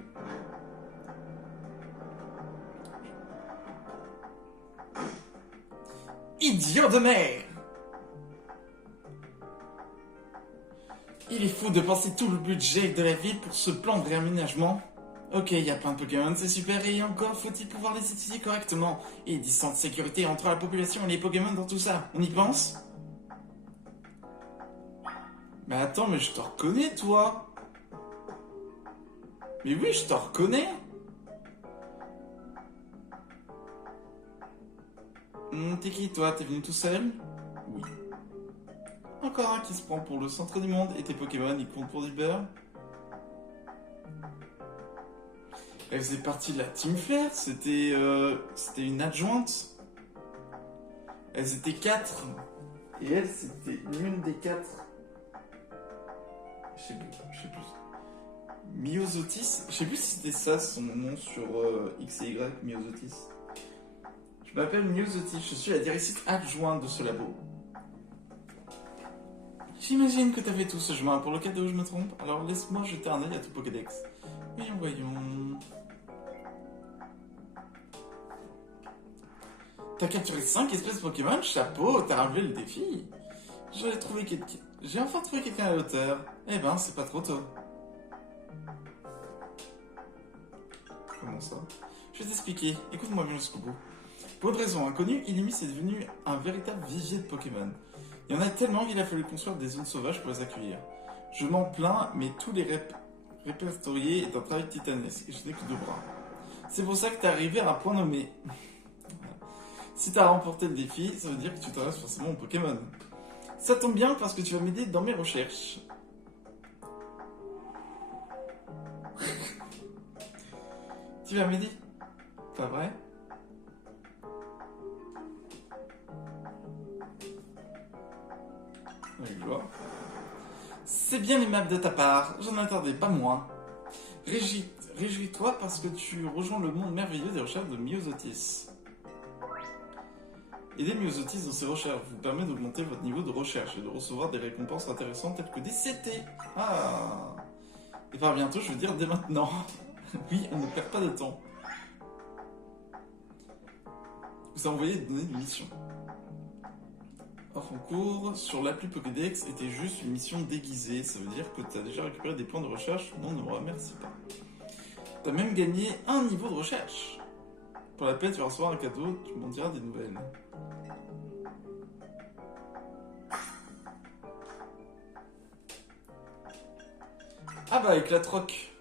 Idiot de mer! Il est fou de penser tout le budget de la ville pour ce plan de réaménagement. Ok, il y a plein de Pokémon, c'est super, et encore faut-il pouvoir les utiliser correctement. Et distance de sécurité entre la population et les Pokémon dans tout ça, on y pense? Mais attends, mais je te reconnais, toi. Mais oui, je te reconnais. T'es qui, toi? T'es venu tout seul? Oui. Encore un qui se prend pour le centre du monde, et tes Pokémon, ils comptent pour du beurre? Elle faisait partie de la Team Flair, c'était une adjointe. Elles étaient 4. Et elle, c'était l'une des 4. Je sais plus. Myosotis, je sais plus si c'était ça son nom sur X et Y, Myosotis. Je m'appelle Myosotis, je suis la directrice adjointe de ce labo. J'imagine que t'as fait tout ce chemin pour le cadeau, je me trompe. Alors laisse-moi jeter un œil à ton Pokédex. Voyons. T'as capturé 5 espèces Pokémon, chapeau, t'as relevé le défi. J'ai enfin trouvé quelqu'un à la hauteur. Eh ben, c'est pas trop tôt. Comment ça? Je vais t'expliquer, écoute-moi bien jusqu'au bout. Pour une raison inconnue, Illumis est devenu un véritable vivier de Pokémon. Il y en a tellement qu'il a fallu construire des zones sauvages pour les accueillir. Je m'en plains, mais tous les répertoriés est un travail titanesque, et je n'ai que 2 bras. C'est pour ça que t'es arrivé à un point nommé. Si t'as remporté le défi, ça veut dire que tu t'adresses forcément au Pokémon. Ça tombe bien parce que tu vas m'aider dans mes recherches. Tu vas m'aider? Pas vrai? Avec joie. C'est bien aimable de ta part, j'en attendais pas moins. Réjouis-toi parce que tu rejoins le monde merveilleux des recherches de Myosotis. Aider Myosotis dans ses recherches vous permet d'augmenter votre niveau de recherche et de recevoir des récompenses intéressantes telles que des CT. Ah! Et par bientôt, je veux dire dès maintenant. Oui, on ne perd pas de temps. Vous a envoyé des données de mission. Offre en cours sur l'appli Pokédex était juste une mission déguisée. Ça veut dire que tu as déjà récupéré des points de recherche. Non, ne me remercie pas. Tu as même gagné un niveau de recherche. Pour la paix, tu vas recevoir un cadeau. Tu m'en diras des nouvelles. Ah bah, avec la troc.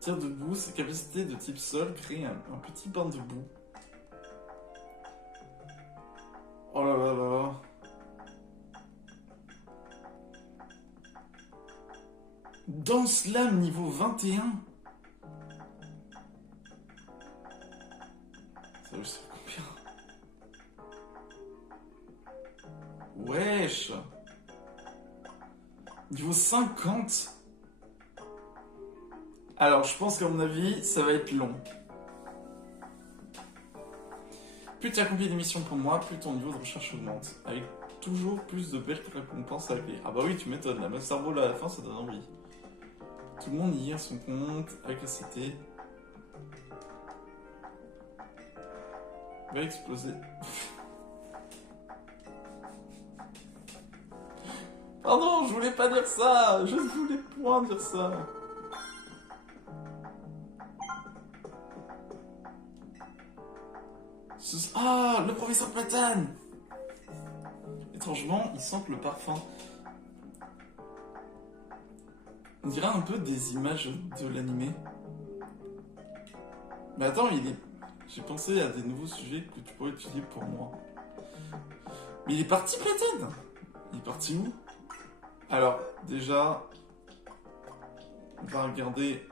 Tir de boue, sa capacité de type sol crée un petit bain de boue. Oh là là là. Danse lame niveau 21. Ça veut dire combien? Wesh. Niveau 50. Alors, je pense qu'à mon avis, ça va être long. Plus tu accomplis des missions pour moi, plus ton niveau de recherche augmente. Avec toujours plus de belles récompenses à accueillir. Ah bah oui, tu m'étonnes, la Master Ball à la fin, ça donne envie. Tout le monde y a son compte, avec la cité. Va exploser. Pardon, je voulais pas dire ça. Je voulais point dire ça. Ah, le professeur Platane. Étrangement, il sent le parfum. On dirait un peu des images de l'animé. Mais attends, j'ai pensé à des nouveaux sujets que tu pourrais étudier pour moi. Mais il est parti, Platane. Il est parti où? Alors, déjà, on va regarder.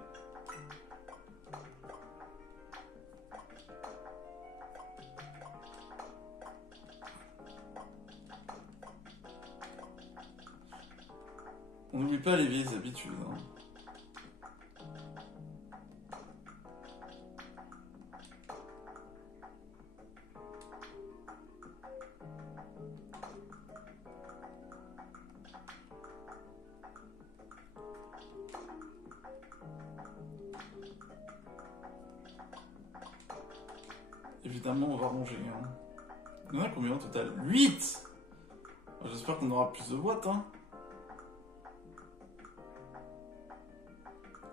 On n'oublie pas les vieilles habitudes. Hein. Évidemment, on va ranger. Hein. Il y en a combien au total? 8. J'espère qu'on aura plus de boîtes. Hein.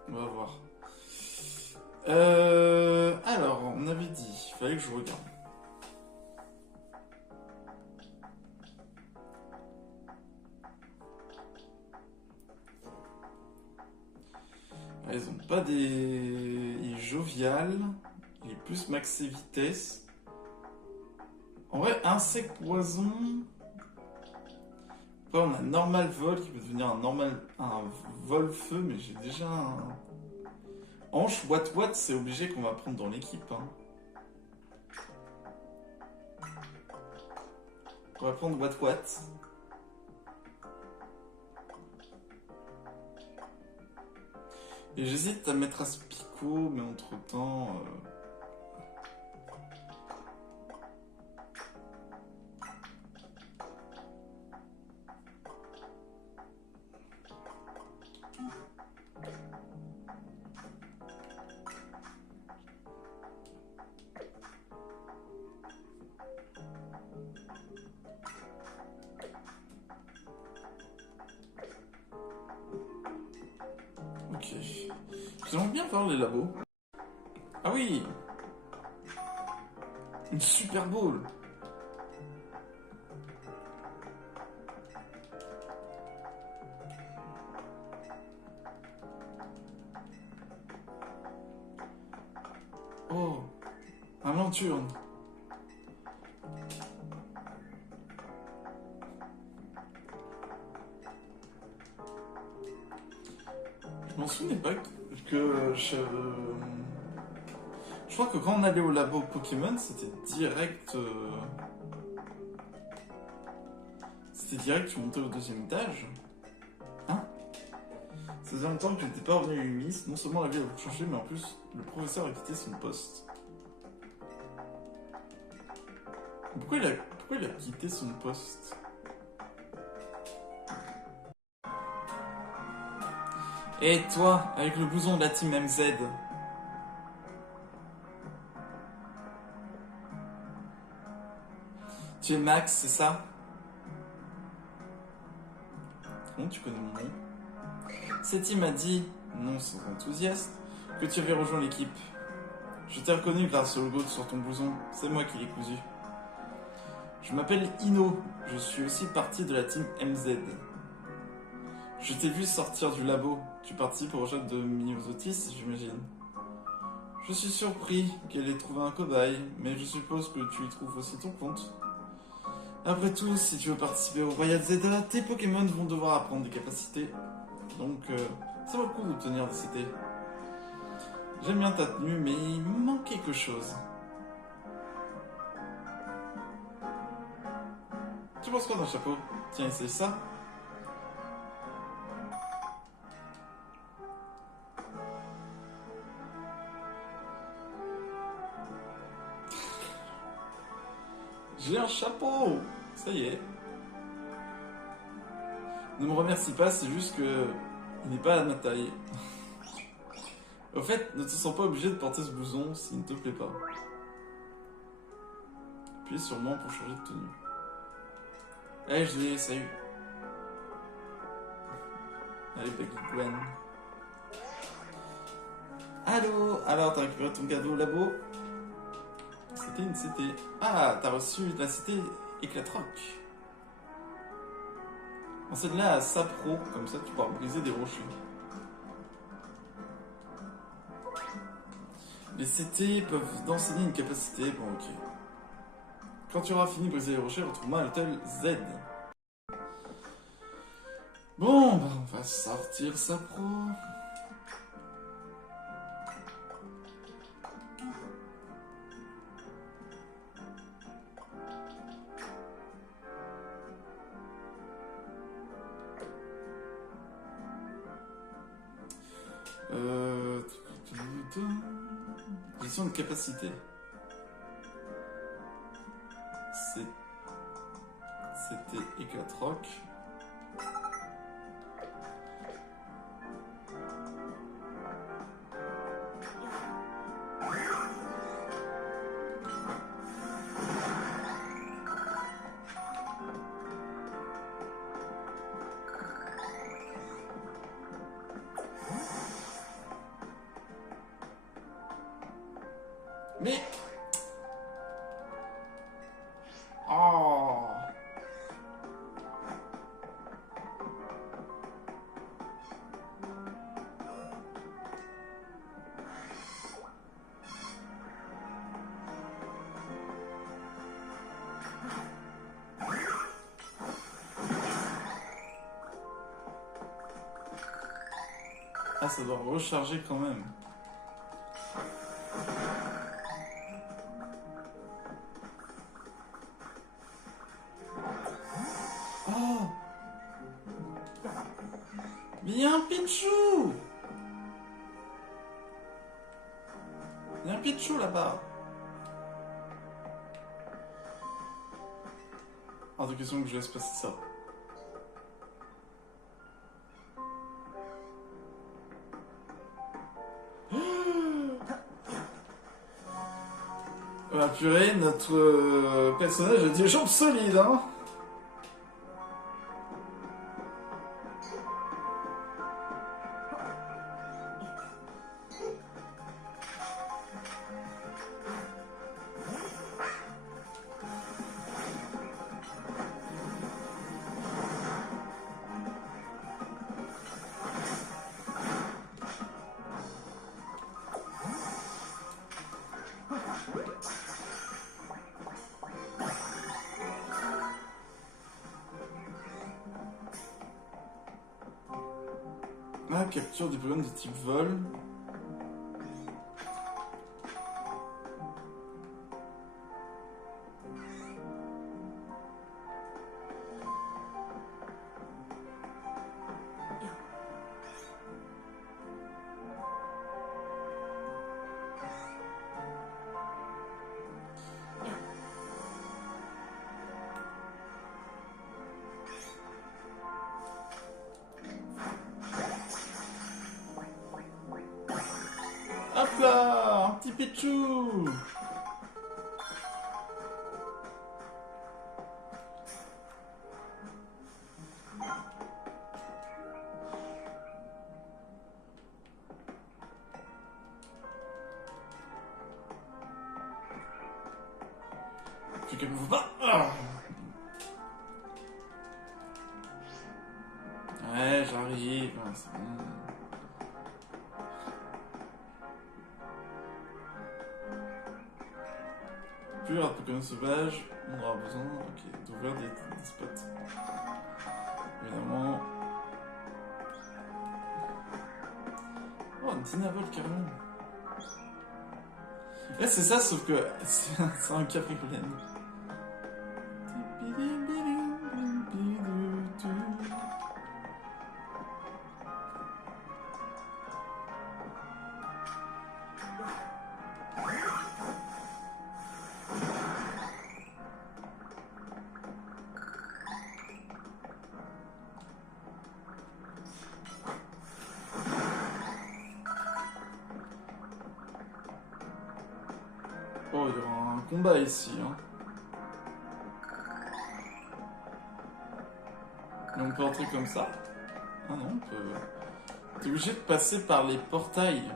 On va voir. Alors, on avait dit, il fallait que je regarde. Ils ont pas des... Il est jovial. Il est plus maxé vitesse. En vrai, insecte poison... Après, on a normal vol qui peut devenir un vol feu, mais j'ai déjà un... Hanche, what, c'est obligé qu'on va prendre dans l'équipe. Hein. On va prendre what. Et j'hésite à mettre Aspico, mais entre-temps... Ok. J'aimerais bien voir les labos. Ah oui! Une Super Bowl! Oh! Un lanterne! Je m'en souvenais pas que je crois que quand on allait au labo Pokémon, c'était direct. C'était direct, tu montais au deuxième étage. Hein? Ça faisait longtemps que j'étais pas revenu à Umis. Non seulement la vie a changé, mais en plus, le professeur a quitté son poste. Pourquoi il a quitté son poste? Et toi, avec le blouson de la team MZ? Tu es Max, c'est ça? Comment tu connais mon nom? Cette team m'a dit, non sans enthousiasme, que tu avais rejoint l'équipe. Je t'ai reconnu grâce au logo sur ton blouson, c'est moi qui l'ai cousu. Je m'appelle Ino, je suis aussi partie de la team MZ. Je t'ai vu sortir du labo, tu participes au rejet de Myosotis, j'imagine. Je suis surpris qu'elle ait trouvé un cobaye, mais je suppose que tu y trouves aussi ton compte. Après tout, si tu veux participer au Royal Zeta, tes Pokémon vont devoir apprendre des capacités. Donc, ça vaut le coup d'obtenir des CT. J'aime bien ta tenue, mais il me manque quelque chose. Tu penses quoi d'un chapeau? Tiens, essaye ça. J'ai un chapeau. Ça y est. Ne me remercie pas, c'est juste que il n'est pas à ma taille. Au fait, ne te sens pas obligé de porter ce blouson s'il ne te plaît pas. Appuie sur moi pour changer de tenue. Allez, je l'ai, salut. Allez, Baggy Gwen. Allô. Alors, t'as récupéré ton cadeau au labo? C'était une CT. Ah, t'as reçu la CT Éclatroc. Enseigne-la à Sapro, comme ça tu pourras briser des rochers. Les CT peuvent d'enseigner une capacité. Bon, ok. Quand tu auras fini de briser les rochers, retrouve-moi à l'hôtel Z. Bon, bah on va sortir Sapro. Gestion de capacité. C'était Éclatroc. Mais... Oh. Ah, ça doit recharger quand même. Oh! Mais il y a un Pichou! Il y a un Pichou là-bas. Hors de question que je laisse passer ça. Ah purée, notre personnage a des jambes solides, hein. Ah, capture des Pokémon de type vol. Hop là, un petit Pichou. Tu ne me pas. Ah. Ouais, j'arrive. C'est bon. Plus un Pokémon sauvage, on aura besoin d'ouvrir des spots. Évidemment. Oh, un Dynavol carrément. Ouais, c'est ça, sauf que c'est un capricorne. Oh, il y aura un combat ici. Hein. Mais on peut entrer comme ça? Ah non, on peut... T'es obligé de passer par les portails.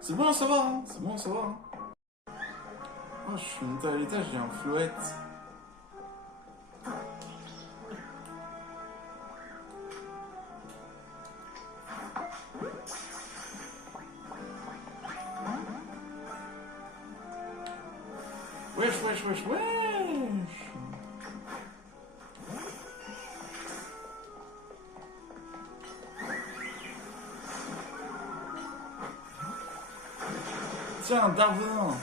C'est bon à savoir, hein. C'est bon à savoir. Hein. Oh, je suis monté à l'étage, j'ai un flouette. Wesh, wesh, wesh, wesh. Tiens, Darwin.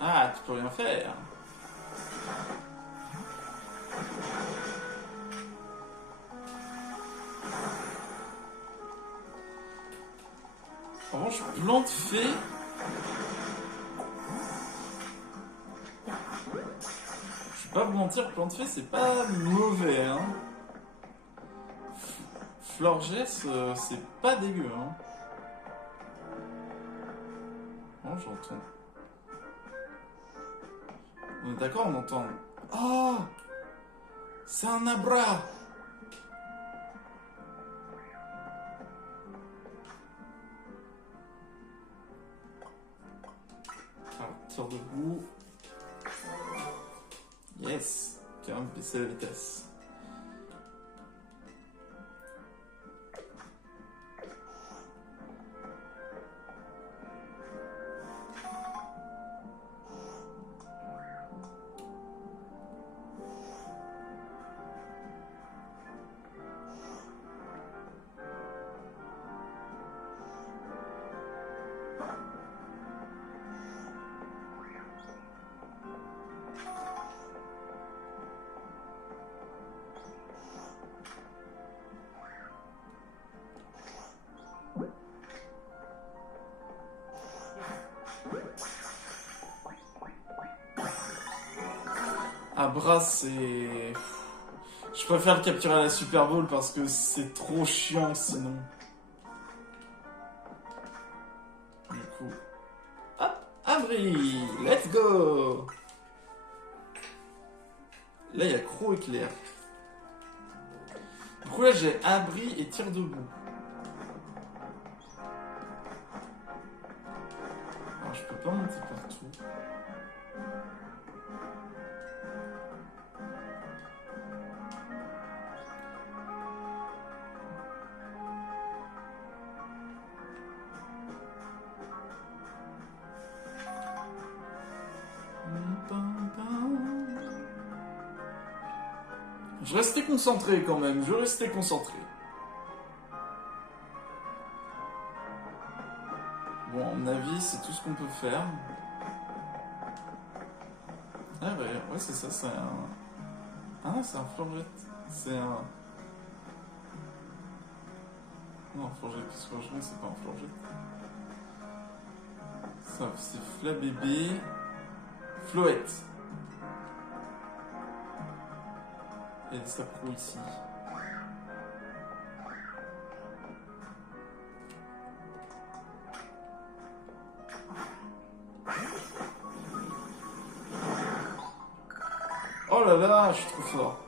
Ah, tu peux rien faire. En revanche, plante fée. Je vais pas vous mentir, plante fée, c'est pas mauvais, hein. Florgès, c'est pas dégueu, hein. Oh, j'entends. On est d'accord, on entend. Oh, c'est un abra. Alors, tire debout. Yes. Quand même baisser la vitesse. Abra, c'est... Je préfère le capturer à la Super Bowl parce que c'est trop chiant sinon. Du coup... Hop, abri, let's go. Là, il y a Croc éclair. Du coup, là, j'ai abri et tire debout. Alors, je peux pas monter partout. Je restais concentré quand même, je restais concentré. Bon, à mon avis, c'est tout ce qu'on peut faire. Ah ouais, c'est ça, c'est un... Ah non, c'est un florgette. C'est un... Non, florgette, parce que franchement, c'est pas un florgette. Ça, c'est flabébé. Floette. Et ça pro ici. Oh là là, je suis trop fort.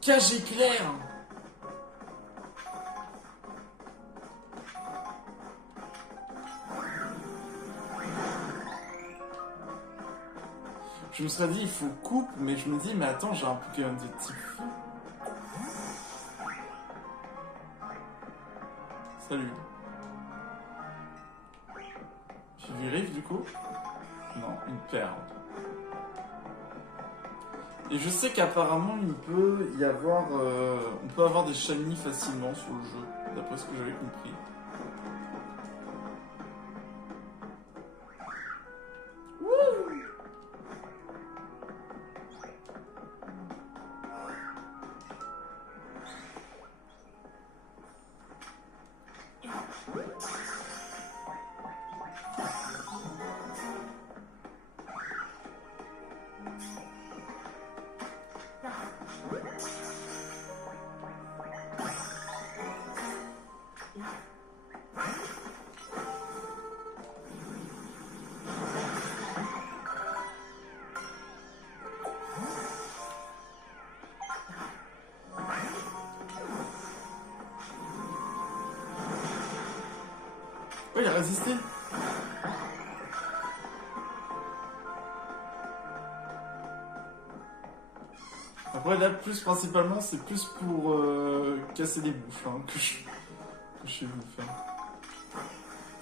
Cage éclair. Je me serais dit, il faut coupe, mais je me dis, mais attends, j'ai un Pokémon de type feu. Salut. J'ai vu Riff du coup? Non, une perle. Et je sais qu'apparemment, il peut y avoir... on peut avoir des shiny facilement sur le jeu, d'après ce que j'avais compris. Oh, il a résisté. Après, là, plus principalement, c'est plus pour casser des bouches hein, que je suis venu faire.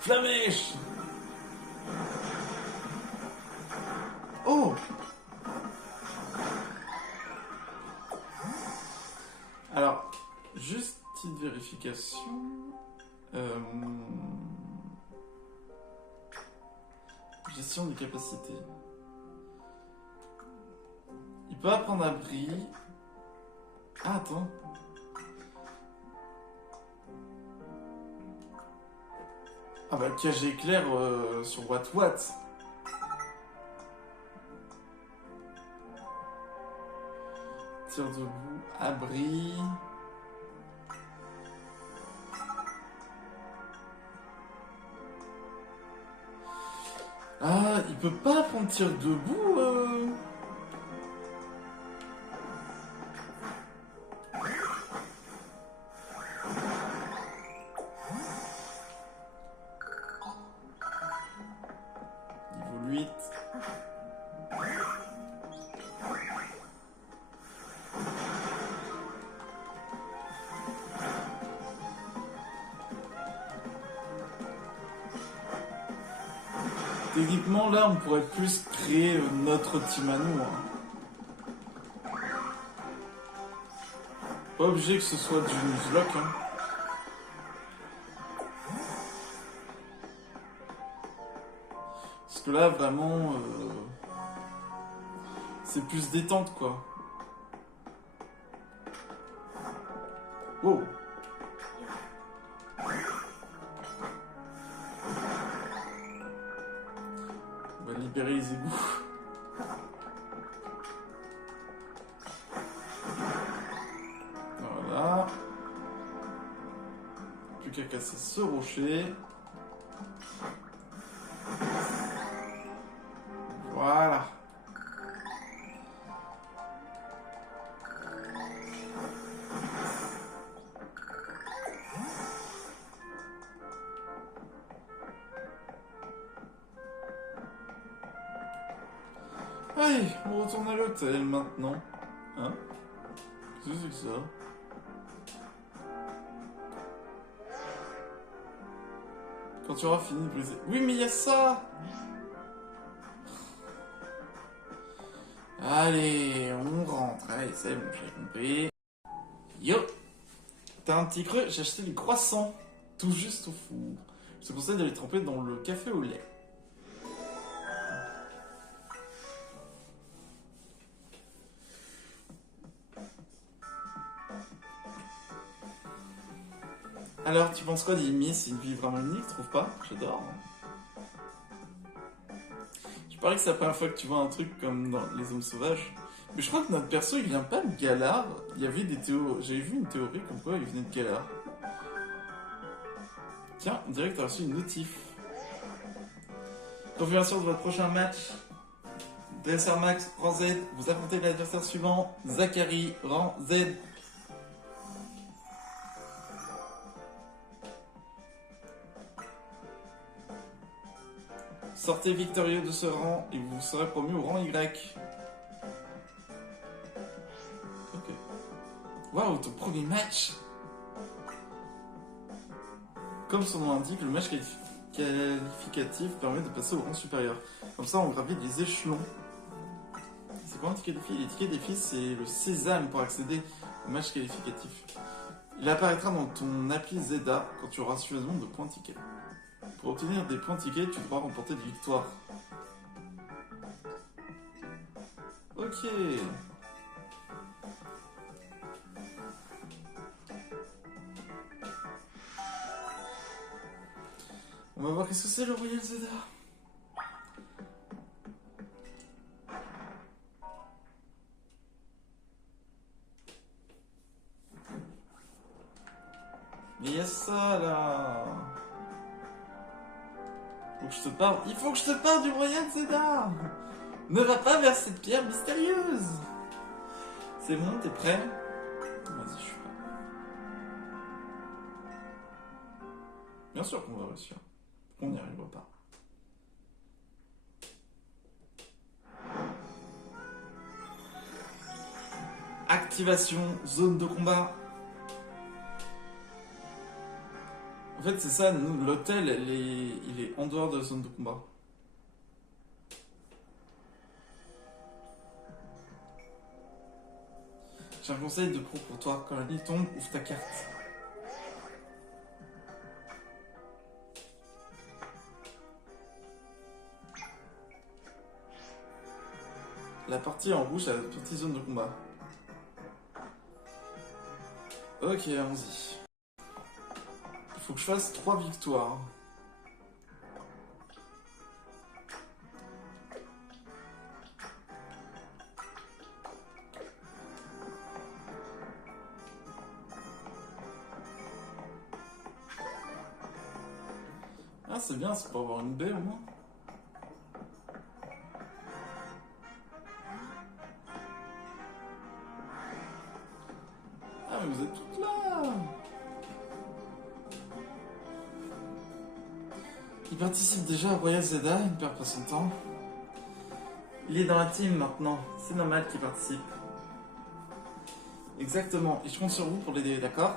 Flamèche. Oh. Alors, juste petite vérification. Gestion des capacités. Il peut apprendre abri. Ah, attends. Ah bah, cage éclair sur What. Tir debout, abri. Ah, il peut pas prendre tir debout Niveau 8. Techniquement, là, on pourrait plus créer notre team à nous. Hein. Pas obligé que ce soit du Nuzlocke. Hein. Parce que là, vraiment, c'est plus détente, quoi. Oh. On va libérer les égouts. Voilà. Plus qu'à casser ce rocher. Voilà. Allez, on retourne à l'hôtel maintenant. Hein? Qu'est-ce que c'est que ça? Quand tu auras fini de briser. Oui, mais il y a ça! Allez, on rentre. Allez, c'est bon, j'ai compris. Yo! T'as un petit creux? J'ai acheté des croissants. Tout juste au four. Je te conseille de les tremper dans le café au lait. Alors, tu penses quoi d'Amy? C'est une vie vraiment unique, tu trouves pas? J'adore. Je parie que c'est la première fois que tu vois un truc comme dans Les Hommes Sauvages. Mais je crois que notre perso, il vient pas de Galar. Il y avait des théories. J'avais vu une théorie comme quoi il venait de Galar. Tiens, on dirait que t'as reçu une notif. Confirmation de votre prochain match. Dresseur Max, rang Z. Vous affrontez l'adversaire suivant. Zachary, rang Z. Sortez victorieux de ce rang et vous serez promu au rang Y. Ok. Waouh, ton premier match! Comme son nom l'indique, le match qualificatif permet de passer au rang supérieur. Comme ça, on gravit les échelons. C'est quoi un ticket défi? Les tickets défi, c'est le sésame pour accéder au match qualificatif. Il apparaîtra dans ton appli Zeda quand tu auras suffisamment de points tickets. Pour obtenir des points tickets, tu devras remporter des victoires. Ok. On va voir qu'est-ce que c'est le Royal Zeda. Mais il y a ça là. Faut que je te parle. Il faut que je te parle du Royal Zeda. Ne va pas vers cette pierre mystérieuse. C'est bon, t'es prêt? Vas-y, je suis prêt. Bien sûr qu'on va réussir. On n'y arrivera pas. Activation, zone de combat. En fait, c'est ça, l'hôtel, il est en dehors de la zone de combat. J'ai un conseil de pro pour toi. Quand la nuit tombe, ouvre ta carte. La partie en rouge, c'est la petite zone de combat. Ok, allons-y. Il faut que je fasse 3 victoires. Ah, c'est bien, c'est pour avoir une baie au moins. Ah, mais vous êtes toutes là! Il participe déjà à Royal Zelda, il ne perd pas son temps. Il est dans la team maintenant, c'est normal qu'il participe. Exactement, et je compte sur vous pour l'aider, d'accord?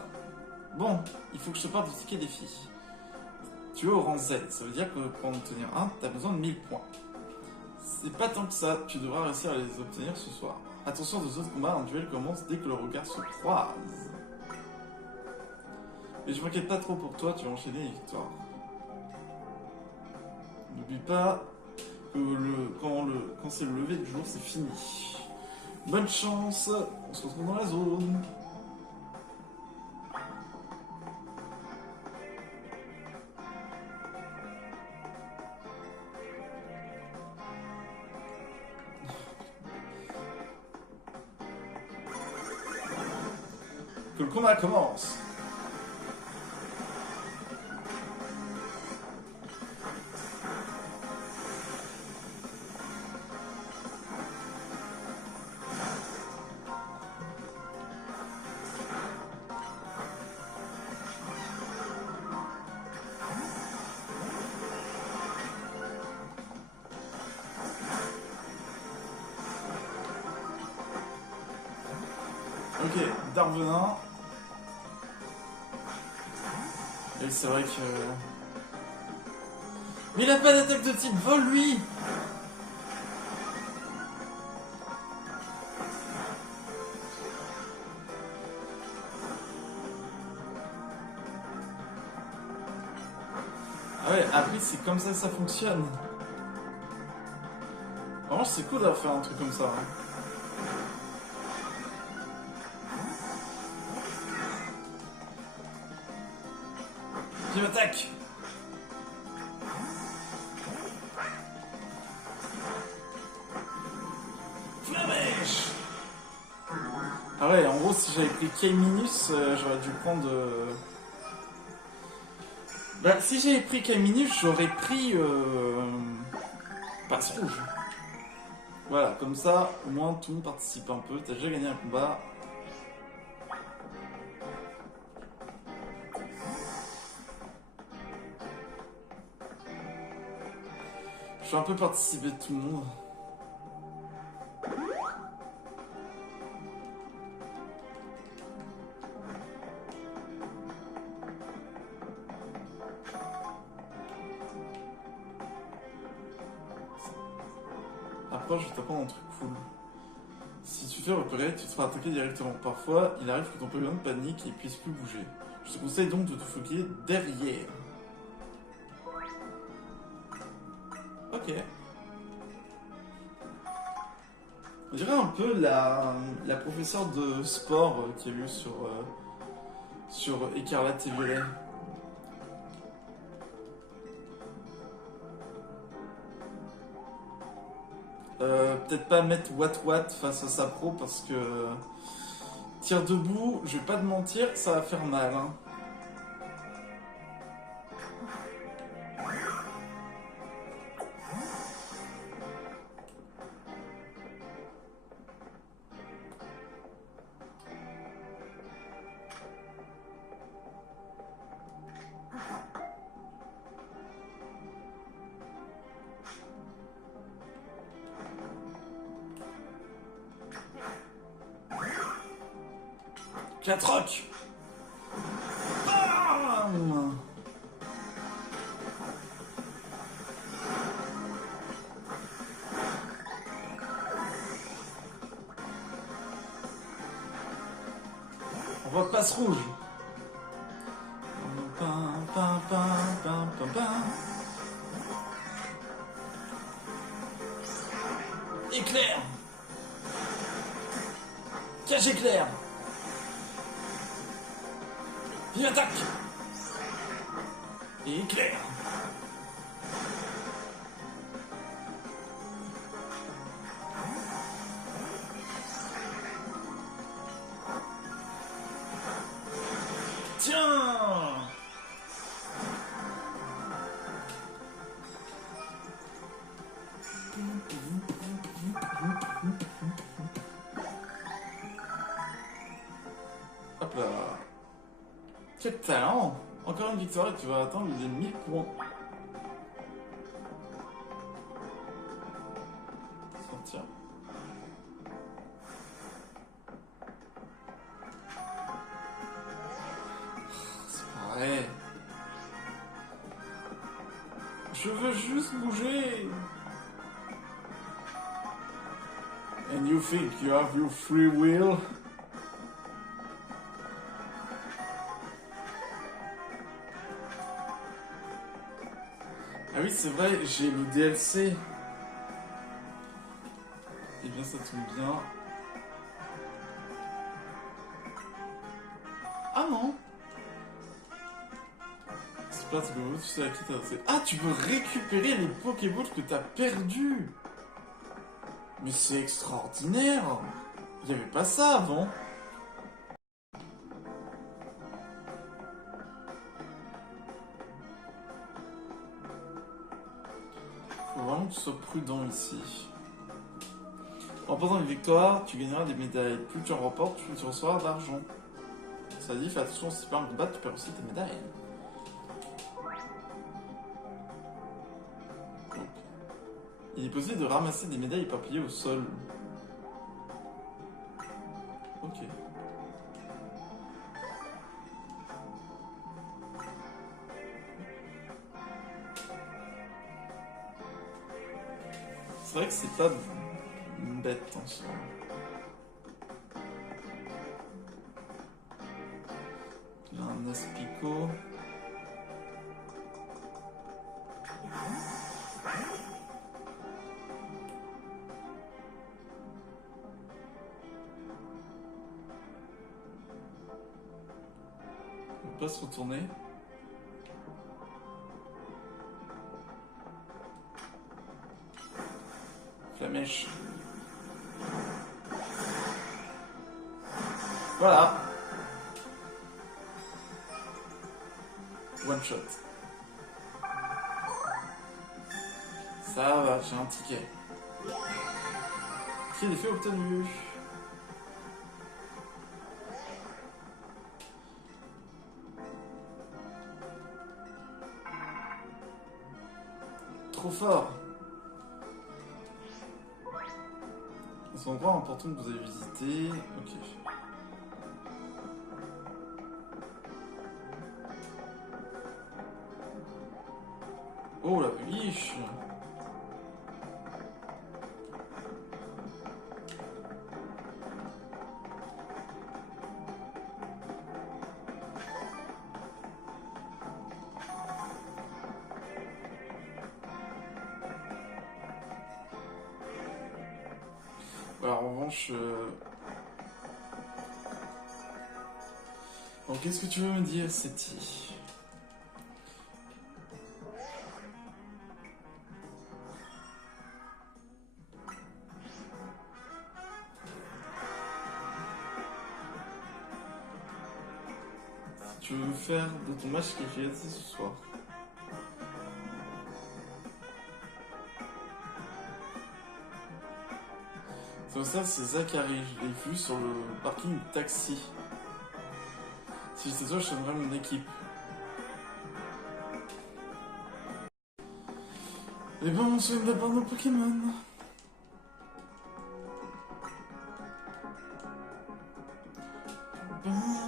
Bon, il faut que je te parle du ticket défi. Tu es au rang Z, ça veut dire que pour en obtenir un, tu as besoin de 1000 points. C'est pas tant que ça, tu devras réussir à les obtenir ce soir. Attention, de zone de combat, un duel commence dès que le regard se croise. Et je m'inquiète pas trop pour toi, tu vas enchaîner les victoires. N'oublie pas que quand c'est le lever du jour, c'est fini. Bonne chance, on se retrouve dans la zone. Que le combat commence. Ok, Darvenin. Et c'est vrai que... Mais il a pas d'attaque de type vol, lui! Ah ouais, après c'est comme ça que ça fonctionne. Vraiment, c'est cool d'avoir fait un truc comme ça. Hein. Qui m'attaque. Flamèche. Ah ouais, en gros, si j'avais pris K-Minus, j'aurais dû prendre... Bah, si j'avais pris K-Minus, j'aurais pris... Passe rouge. Voilà, comme ça, au moins tout le monde participe un peu. T'as déjà gagné un combat. Je vais un peu participer de tout le monde. Après, je vais t'apprendre un truc cool. Si tu fais repérer, tu te feras attaquer directement. Parfois, il arrive que ton Pokémon panique et puisse plus bouger. Je te conseille donc de te focaliser derrière. Ok. On dirait un peu la professeure de sport qu'il y a eu sur Écarlate et Violet. Peut-être pas mettre Watt face à sa pro parce que tir debout, je vais pas te mentir, ça va faire mal. Hein. Catroc. Bam. On voit passe rouge. Pam, pam, pam, pam, pam, pam. Éclair. Cage éclair. Vive attaque. Et éclair. Tiens. Hop là. Quel talent. Encore une victoire et tu vas atteindre les 1000 points. Sortir. C'est pareil. Je veux juste bouger. And you think you have your free will? Ah oui, c'est vrai, j'ai le DLC. Eh bien, ça tombe bien. Ah non. C'est pas Pokémon, tu sais à qui t'as adressé. Ah, tu peux récupérer les Pokéballs que t'as perdus. Mais c'est extraordinaire. Il n'y avait pas ça avant. Faut vraiment que tu sois prudent ici. En remportant une victoire, tu gagneras des médailles. Plus tu en remportes, plus tu recevras d'argent. Ça dit, fais attention, si tu perds un combat, tu perds aussi tes médailles. Donc, il est possible de ramasser des médailles éparpillées au sol. Ok. C'est vrai que c'est pas bête en soi. Là, un Aspico. On peut pas se retourner. Flamèche. Voilà. One shot. Ça va, j'ai un ticket. Quel effet obtenu? Trop fort. C'est un endroit important que vous avez visité. Ok. Oh la biche. Alors, en revanche... Bon, qu'est-ce que tu veux me dire, Seti? Tu veux me faire de ton match qualifié ce soir? Comme ça, c'est Zachary. Je l'ai vu sur le parking taxi. Si j'étais toi, je changerais mon équipe. Et ben, on soigne d'abord nos Pokémon. Ben...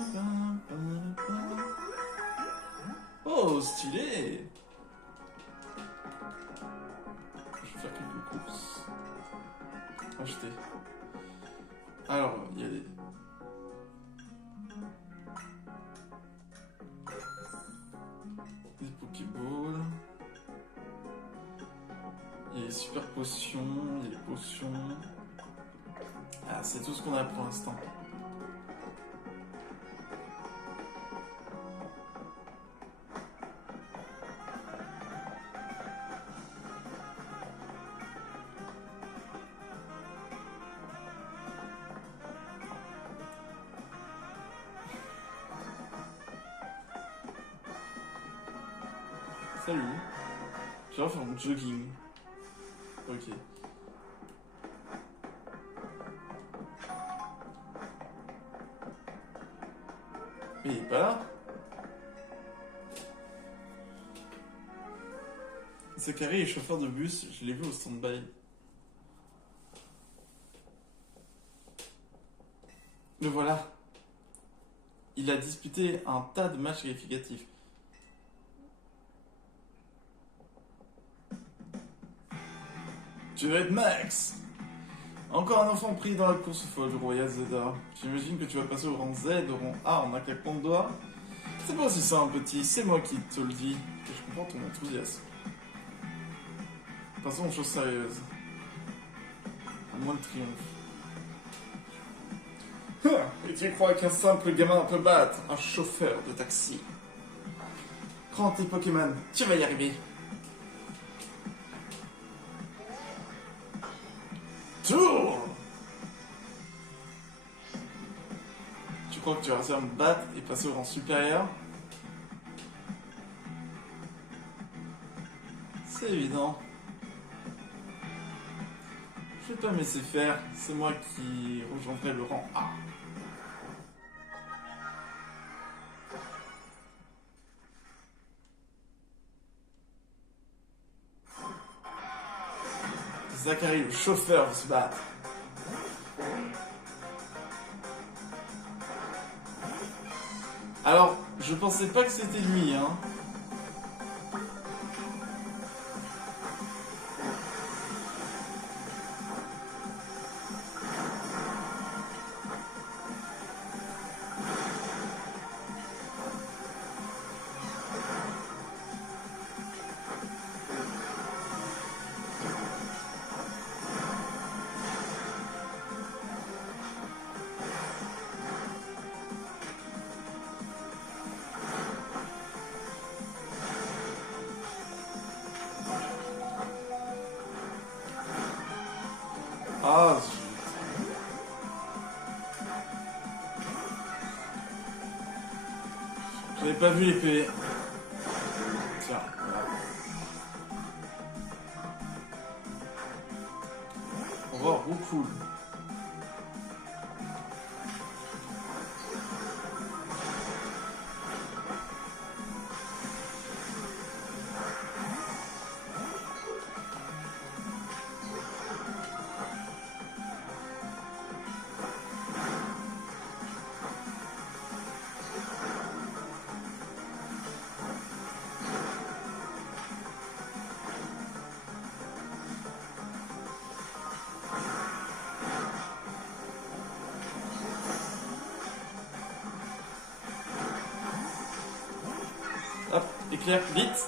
Oh, stylé. Je vais faire quelques courses. Acheter. Alors, il y a des Pokéballs. Il y a les super potions, il y a les potions. Ah, c'est tout ce qu'on a pour l'instant. Salut. Je vais faire mon jogging. Ok. Mais il est pas là. Zachary est chauffeur de bus, je l'ai vu au stand-by. Le voilà. Il a disputé un tas de matchs qualificatifs. Tu vas être Max. Encore un enfant pris dans la course folle du Royal Zelda. J'imagine que tu vas passer au rang Z, au rang A en un claquement de doigts. C'est pas aussi simple, petit, c'est moi qui te le dis. Et je comprends ton enthousiasme. Passons aux choses sérieuses. À moins de triomphe. Et tu crois qu'un simple gamin peut battre un chauffeur de taxi? Prends tes Pokémon, tu vas y arriver. Tour! Tu crois que tu vas réussir à me battre et passer au rang supérieur? C'est évident. Je vais pas me laisser faire, c'est moi qui rejoindrai le rang A. Zachary, le chauffeur, veut se battre. Alors, je pensais pas que c'était lui, hein. Ah, j'avais pas vu l'épée. Tiens. On va voir beaucoup. Hop, éclair, vite.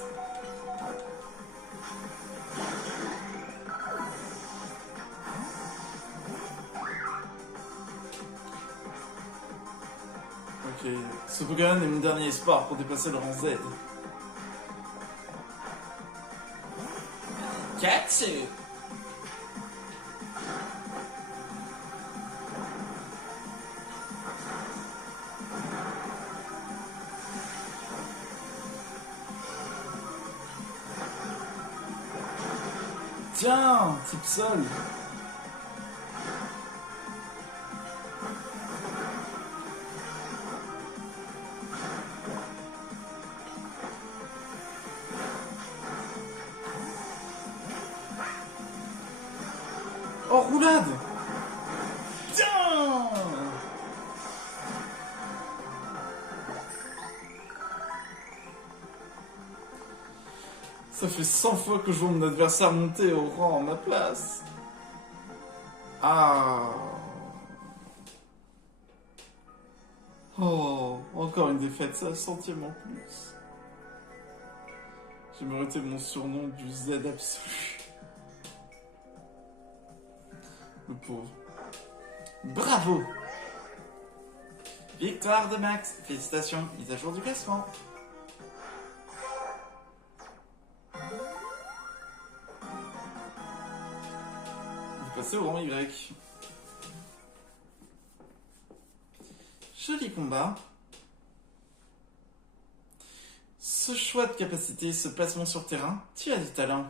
Ok, ce Pokémon est mon dernier espoir pour dépasser le rang Z. Katsu! Tiens, type sol. Oh, roulade! Tiens! Ça fait 100 fois que je vois mon adversaire monter au rang à ma place. Ah. Oh, encore une défaite, ça centième en plus. J'ai mérité mon surnom du Z absolu. Le pauvre. Bravo! Victoire de Max, félicitations, mise à jour du classement. Vous passez au rang Y. Joli combat. Ce choix de capacité, ce placement sur terrain, tu as du talent.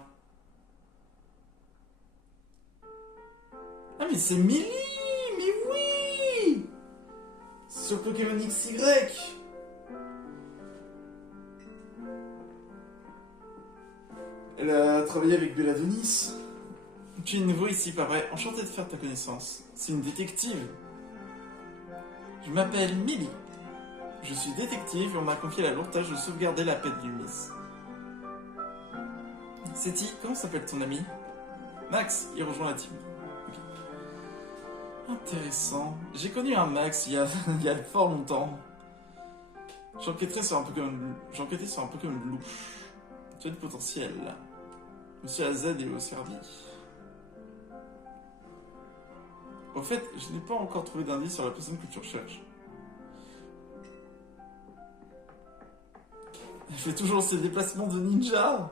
Ah mais c'est Millie! Mais oui! Sur Pokémon XY! Elle a travaillé avec Belladonis. Tu es nouveau ici, pas vrai? Enchanté de faire ta connaissance. C'est une détective. Je m'appelle Millie. Je suis détective et on m'a confié la lourde tâche de sauvegarder la paix de Lumis. Seti, comment s'appelle ton ami? Max, il rejoint la team. Okay. Intéressant. J'ai connu un Max il y a fort longtemps. J'enquêtais sur un Pokémon louche. Tu as du potentiel. Monsieur AZ est au service. Au fait, je n'ai pas encore trouvé d'indice sur la personne que tu recherches. Elle fait toujours ses déplacements de ninja.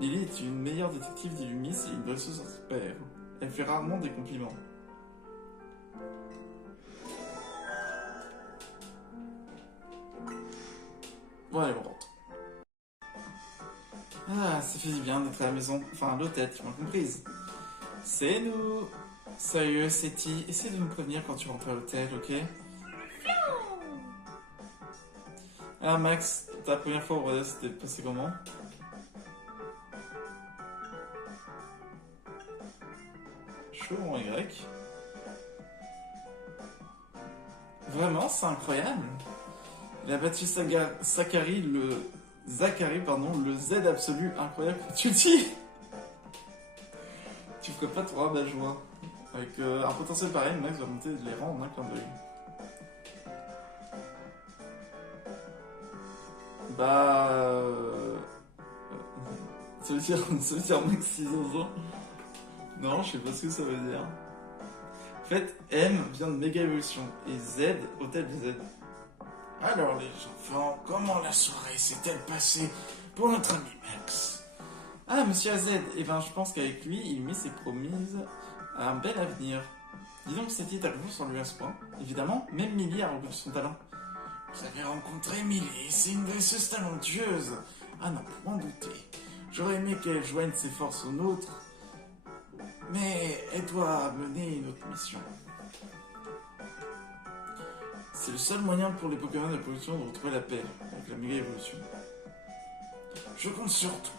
Lily est une meilleure détective d'Illumis et une dresseuse expert. Elle fait rarement des compliments. Bon, allez, on rentre. Ah, ça fait du bien d'être à la maison. Enfin, à l'hôtel, tu m'as comprise. C'est nous. Sérieux, Seti, essaie de me prévenir quand tu rentres à l'hôtel, ok? Ah, Max, ta première fois au Rodez, c'était passé comment? Chaud en Y. Vraiment, c'est incroyable. Il a battu Zachary, le Z absolu incroyable que tu dis. Tu ferais pas ton rabat joie. Avec un potentiel pareil, Max va monter les rangs en un clin d'œil. Bah... ça veut dire Max 6 ans. Non, je sais pas ce que ça veut dire. En fait, M vient de Méga Évolution et Z, Hôtel des Z. Alors les enfants, comment la soirée s'est-elle passée pour notre ami Max? Ah, Monsieur AZ, eh ben je pense qu'avec lui, il met ses promises à un bel avenir. Dis donc, c'était à nouveau sur lui à ce point. Évidemment, même Millie a reconnu son talent. Vous avez rencontré Millie, c'est une dresseuse talentueuse. Ah non, pour en douter. J'aurais aimé qu'elle joigne ses forces aux nôtres. Mais elle doit mener une autre mission. C'est le seul moyen pour les Pokémon de production de retrouver la paix avec la méga évolution. Je compte sur toi.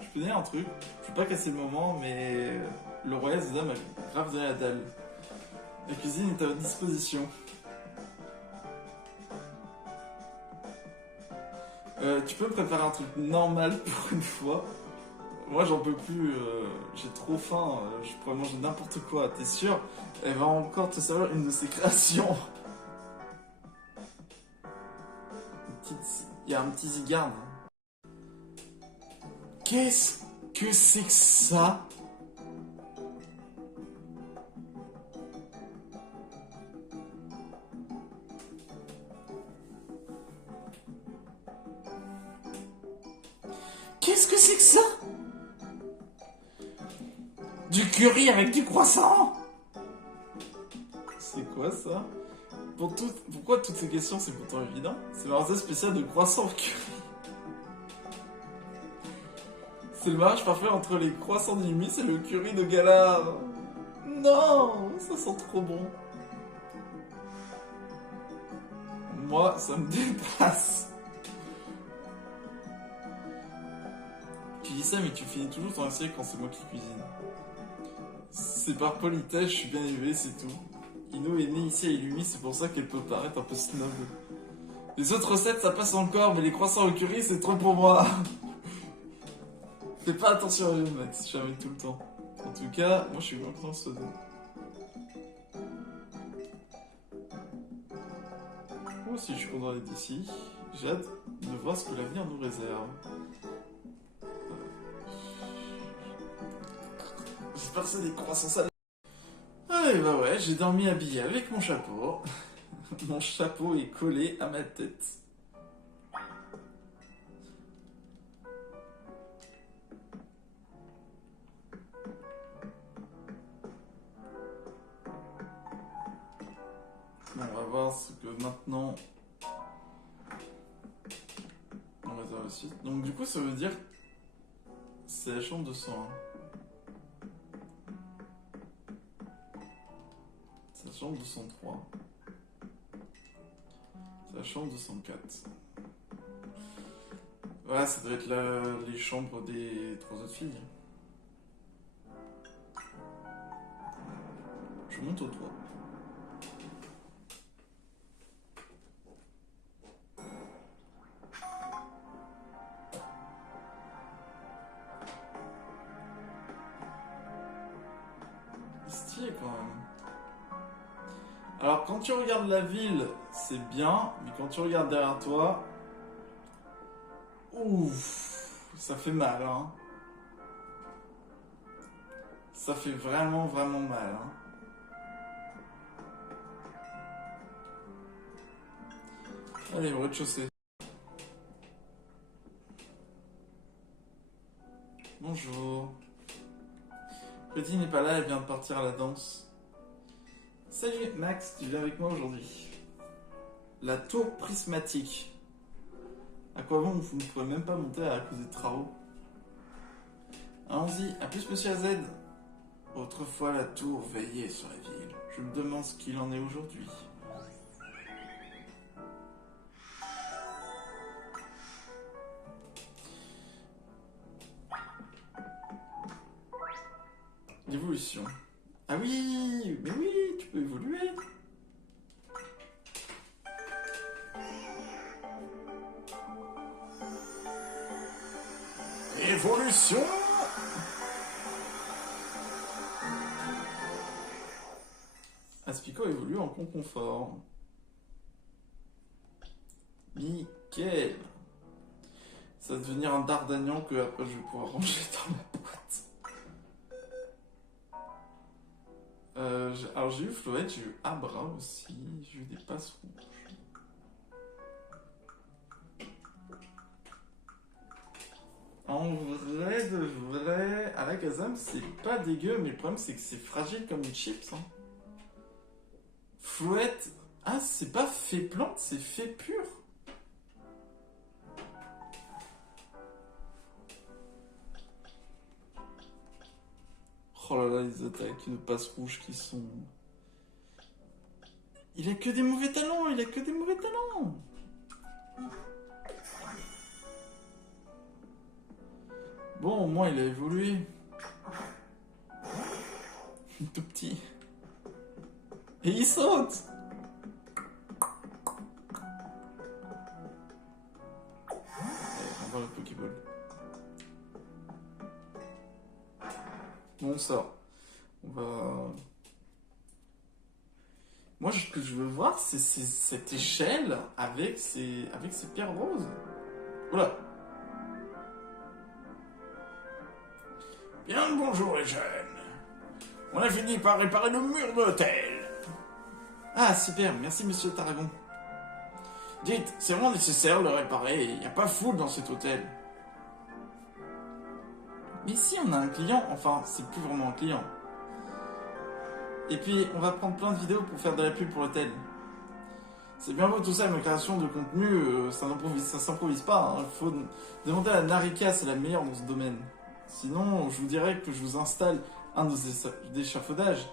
Je peux dire un truc, je veux pas casser le moment, mais le Royal Zelda m'a grave donné la dalle. La cuisine est à votre disposition. Tu peux me préparer un truc normal pour une fois? Moi j'en peux plus, j'ai trop faim, je pourrais manger n'importe quoi, t'es sûr? Elle va encore te servir une de ses créations. Il y a un petit Zygarde. Qu'est-ce que c'est que ça? Qu'est-ce que c'est que ça? Du curry avec du croissant? C'est quoi ça? Pourquoi toutes ces questions, c'est pourtant évident? C'est le recette spécial de croissant au curry. C'est le mariage parfait entre les croissants d'Illumis et le curry de Galar. Non, ça sent trop bon. Moi, ça me dépasse. Tu dis ça, mais tu finis toujours ton assiette quand c'est moi qui cuisine. C'est par politesse, je suis bien élevé, c'est tout. Ino est née ici à Illumi, c'est pour ça qu'elle peut paraître un peu snob. Les autres recettes, ça passe encore, mais les croissants au curry, c'est trop pour moi. Fais pas attention à Max, jamais tout le temps. En tout cas, moi je suis content de ce dos. Moi aussi je suis content d'être ici. J'ai hâte de voir ce que l'avenir nous réserve. J'espère que c'est des croissants salés. Allez, bah ouais, j'ai dormi habillé avec mon chapeau. Mon chapeau est collé à ma tête. Bon, on va voir ce que maintenant on réserve aussi. Donc du coup ça veut dire c'est la chambre 201. C'est la chambre 203. C'est la chambre 204. Voilà, ça doit être les chambres des 3 autres filles. Je monte au toit. Stylé quand même. Alors quand tu regardes la ville, c'est bien, mais quand tu regardes derrière toi, ouf, ça fait mal, hein. Ça fait vraiment, vraiment mal, hein. Allez, au rez-de-chaussée. Bonjour. Petit n'est pas là, elle vient de partir à la danse. Salut Max, tu viens avec moi aujourd'hui. La tour prismatique. À quoi bon, vous ne pourrez même pas monter à cause des travaux. Allons-y, à plus monsieur AZ. Autrefois la tour veillait sur la ville. Je me demande ce qu'il en est aujourd'hui. L'évolution. Ah oui, mais oui, tu peux évoluer. Évolution. Aspico évolue en confort. Nickel. Ça va devenir un Dardagnan que après je vais pouvoir ranger dans la boîte. Alors j'ai eu Floette, j'ai eu Abra aussi, j'ai eu des passes rouges. En vrai de vrai, à la Kazam c'est pas dégueu, mais le problème c'est que c'est fragile comme une chips. Hein. Flouette, ah c'est pas fait plante, c'est fait pur. Oh là là, les attaques de passe rouges qui sont... Il a que des mauvais talents, il a que des mauvais talents. Bon, au moins il a évolué. Tout petit. Et il saute. Allez, on va le Pokéball. Bon, on sort. On va... Moi, ce que je veux voir, c'est cette échelle avec ces pierres roses. Oula. Bien le bonjour les jeunes. On a fini par réparer le mur de l'hôtel. Ah, super. Merci, monsieur Tarragon. Dites, c'est vraiment nécessaire de le réparer. Il n'y a pas foule dans cet hôtel. Mais si on a un client, enfin, c'est plus vraiment un client. Et puis, on va prendre plein de vidéos pour faire de la pub pour l'hôtel. C'est bien beau tout ça, mais la création de contenu, ça s'improvise pas. Il faut demander à Narika, c'est la meilleure dans ce domaine. Sinon, je vous dirais que je vous installe un d'échafaudage.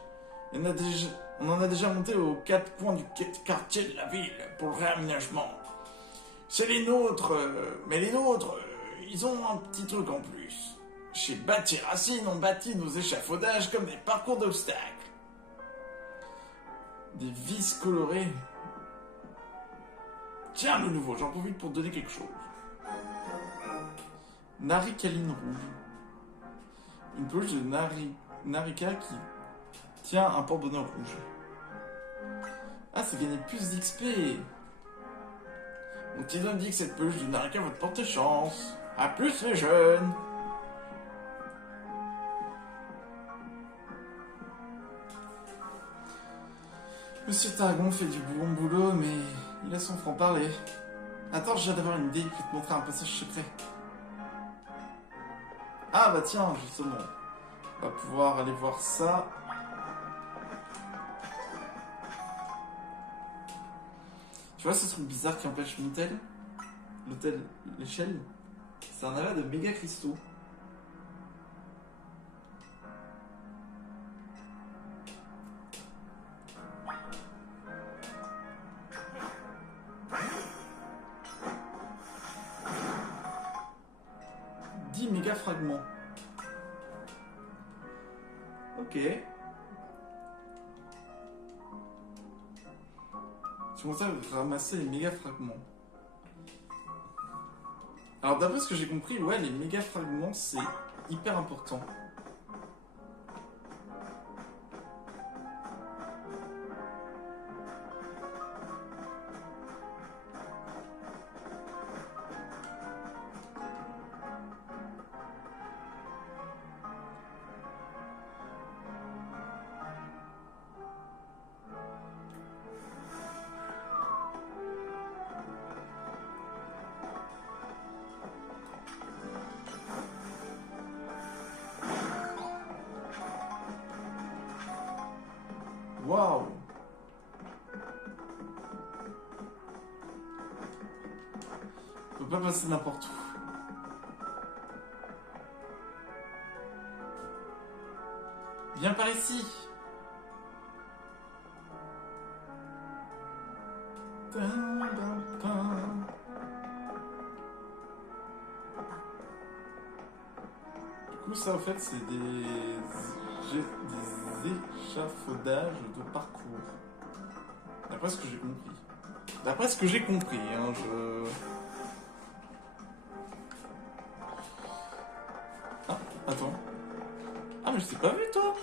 On en a déjà monté aux 4 coins du Quartier de la ville pour le réaménagement. C'est les nôtres, mais les nôtres, ils ont un petit truc en plus. Chez Bâti Racine, on bâtit nos échafaudages comme des parcours d'obstacles. Des vis colorées. Tiens, le nouveau, j'en profite pour te donner quelque chose. Naricaline rouge. Une peluche de Narika qui tient un porte-bonheur rouge. Ah, ça gagne plus d'XP. Mon petit homme dit que cette peluche de Narika va te porter chance. A plus les jeunes. Monsieur Targon fait du bon boulot, mais il a son franc-parler. Attends, j'ai d'avoir une idée, je vais te montrer un passage secret. Ah bah tiens, justement, on va pouvoir aller voir ça. Tu vois ce truc bizarre qui empêche l'hôtel, l'échelle, c'est un amas de méga cristaux. Méga fragments. Ok. Tu commences à ramasser les méga fragments. Alors d'après ce que j'ai compris, ouais, les méga fragments c'est hyper important. Waouh! On peut pas passer n'importe où. Viens par ici. Du coup, ça, en fait, c'est des échafaudages de parcours. D'après ce que j'ai compris. D'après ce que j'ai compris, hein, Ah, attends. Ah, mais je t'ai pas vu, toi.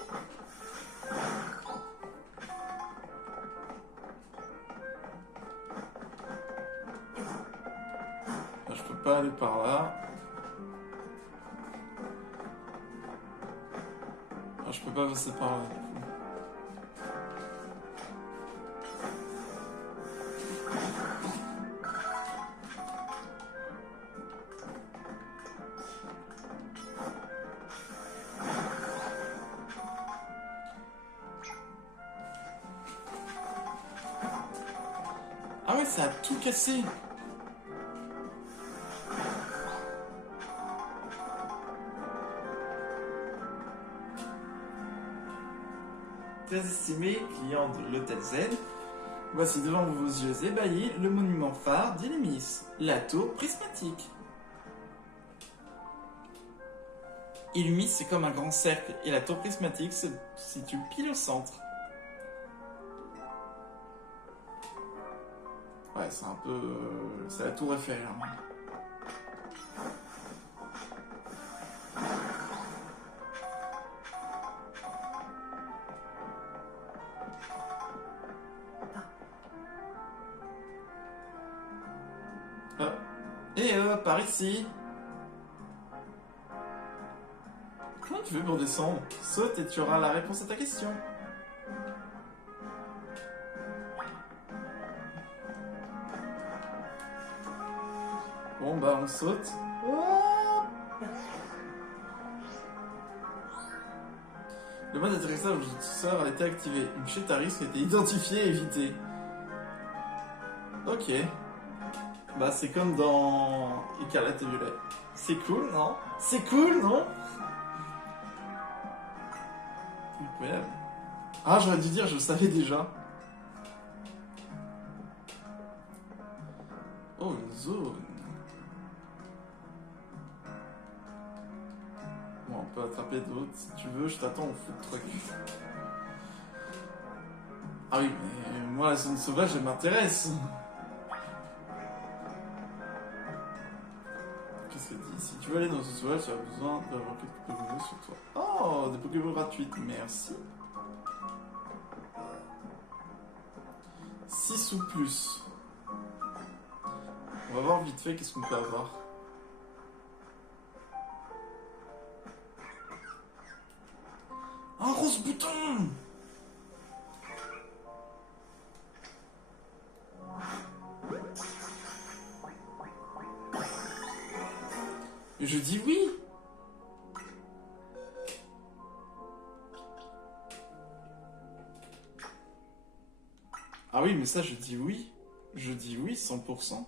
Ah, je peux pas aller par là. Ah, je peux pas passer par là, du coup. Ah ouais, ça a tout cassé. Très estimé client de l'Hôtel Z, voici devant vos yeux ébahis le monument phare d'Illemis, la tour prismatique. Illumis, c'est comme un grand cercle et la tour prismatique se situe pile au centre. Ouais, c'est un peu... c'est la tour Eiffel. Hein. Par ici. Comment tu fais pour descendre? Saute et tu auras la réponse à ta question. Bon bah on saute. Le mode d'atterrissage du sort a été activé. Une chute à risque a été identifiée et évitée. Ok. Bah c'est comme dans Écarlate et Violet. C'est cool, non? C'est cool, non? Incroyable. Ah, j'aurais dû dire, je le savais déjà. Oh, une zone. Bon, on peut attraper d'autres si tu veux, je t'attends au food truck. Ah oui, mais moi, la zone sauvage, elle m'intéresse. Qu'est-ce qu'elle dit? Si tu veux aller dans une zone sauvage, tu as besoin d'avoir quelques Pokéballs sur toi. Oh, des Pokéballs gratuites, merci. 6 ou plus. On va voir vite fait qu'est-ce qu'on peut avoir. Un rose bouton! Et je dis oui! Ah oui, mais ça, je dis oui. Je dis oui, 100%.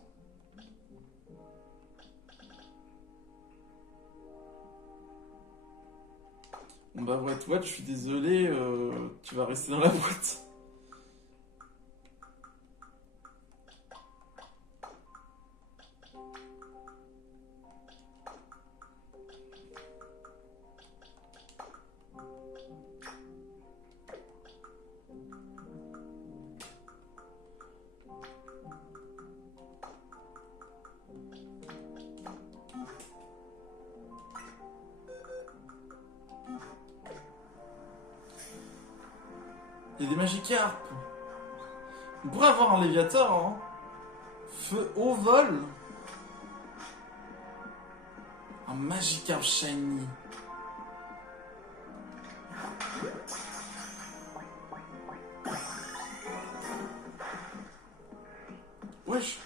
Bon bah What, je suis désolé, tu vas rester dans la boîte. Il y a des Magikarp. On pourrait avoir un Léviator, hein. Feu au vol. Un Magikarp shiny. Wesh.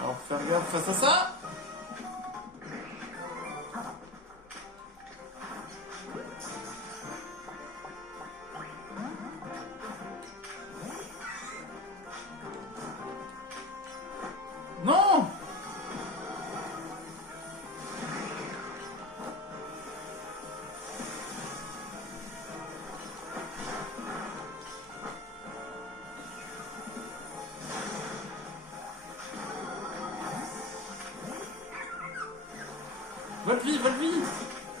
Alors faire gaffe face à ça. Non. Votre vie, votre vie.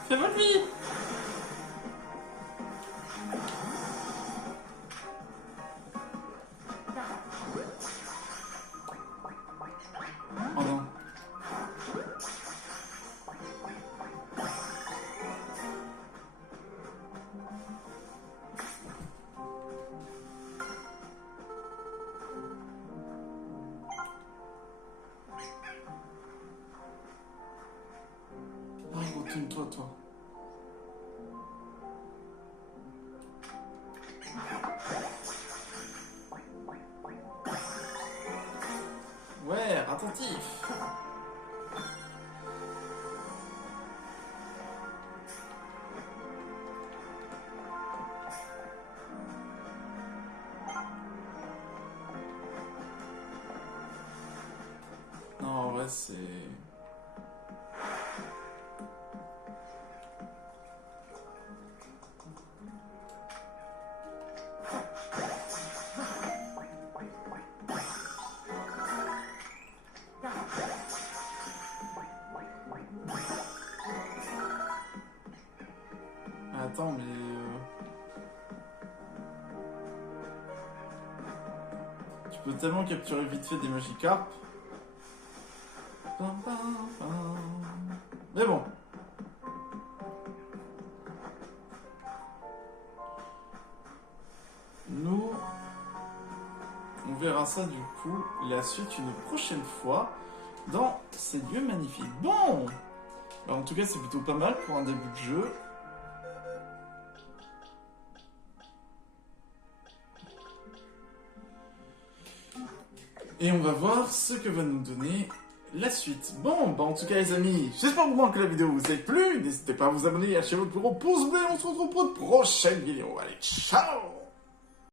Fais votre vie. Oh non. Retourne-toi, toi. Ouais, attentif. Non, en vrai, c'est... Attends, mais... Tu peux tellement capturer vite fait des Magikarp. Mais bon. Nous... On verra ça du coup, la suite une prochaine fois, dans ces lieux magnifiques. Bon! Alors, en tout cas, c'est plutôt pas mal pour un début de jeu. Et on va voir ce que va nous donner la suite. Bon, bah en tout cas les amis, j'espère vraiment que la vidéo vous a plu. N'hésitez pas à vous abonner et à lâcher votre gros pouce bleu. On se retrouve pour une prochaine vidéo. Allez, ciao!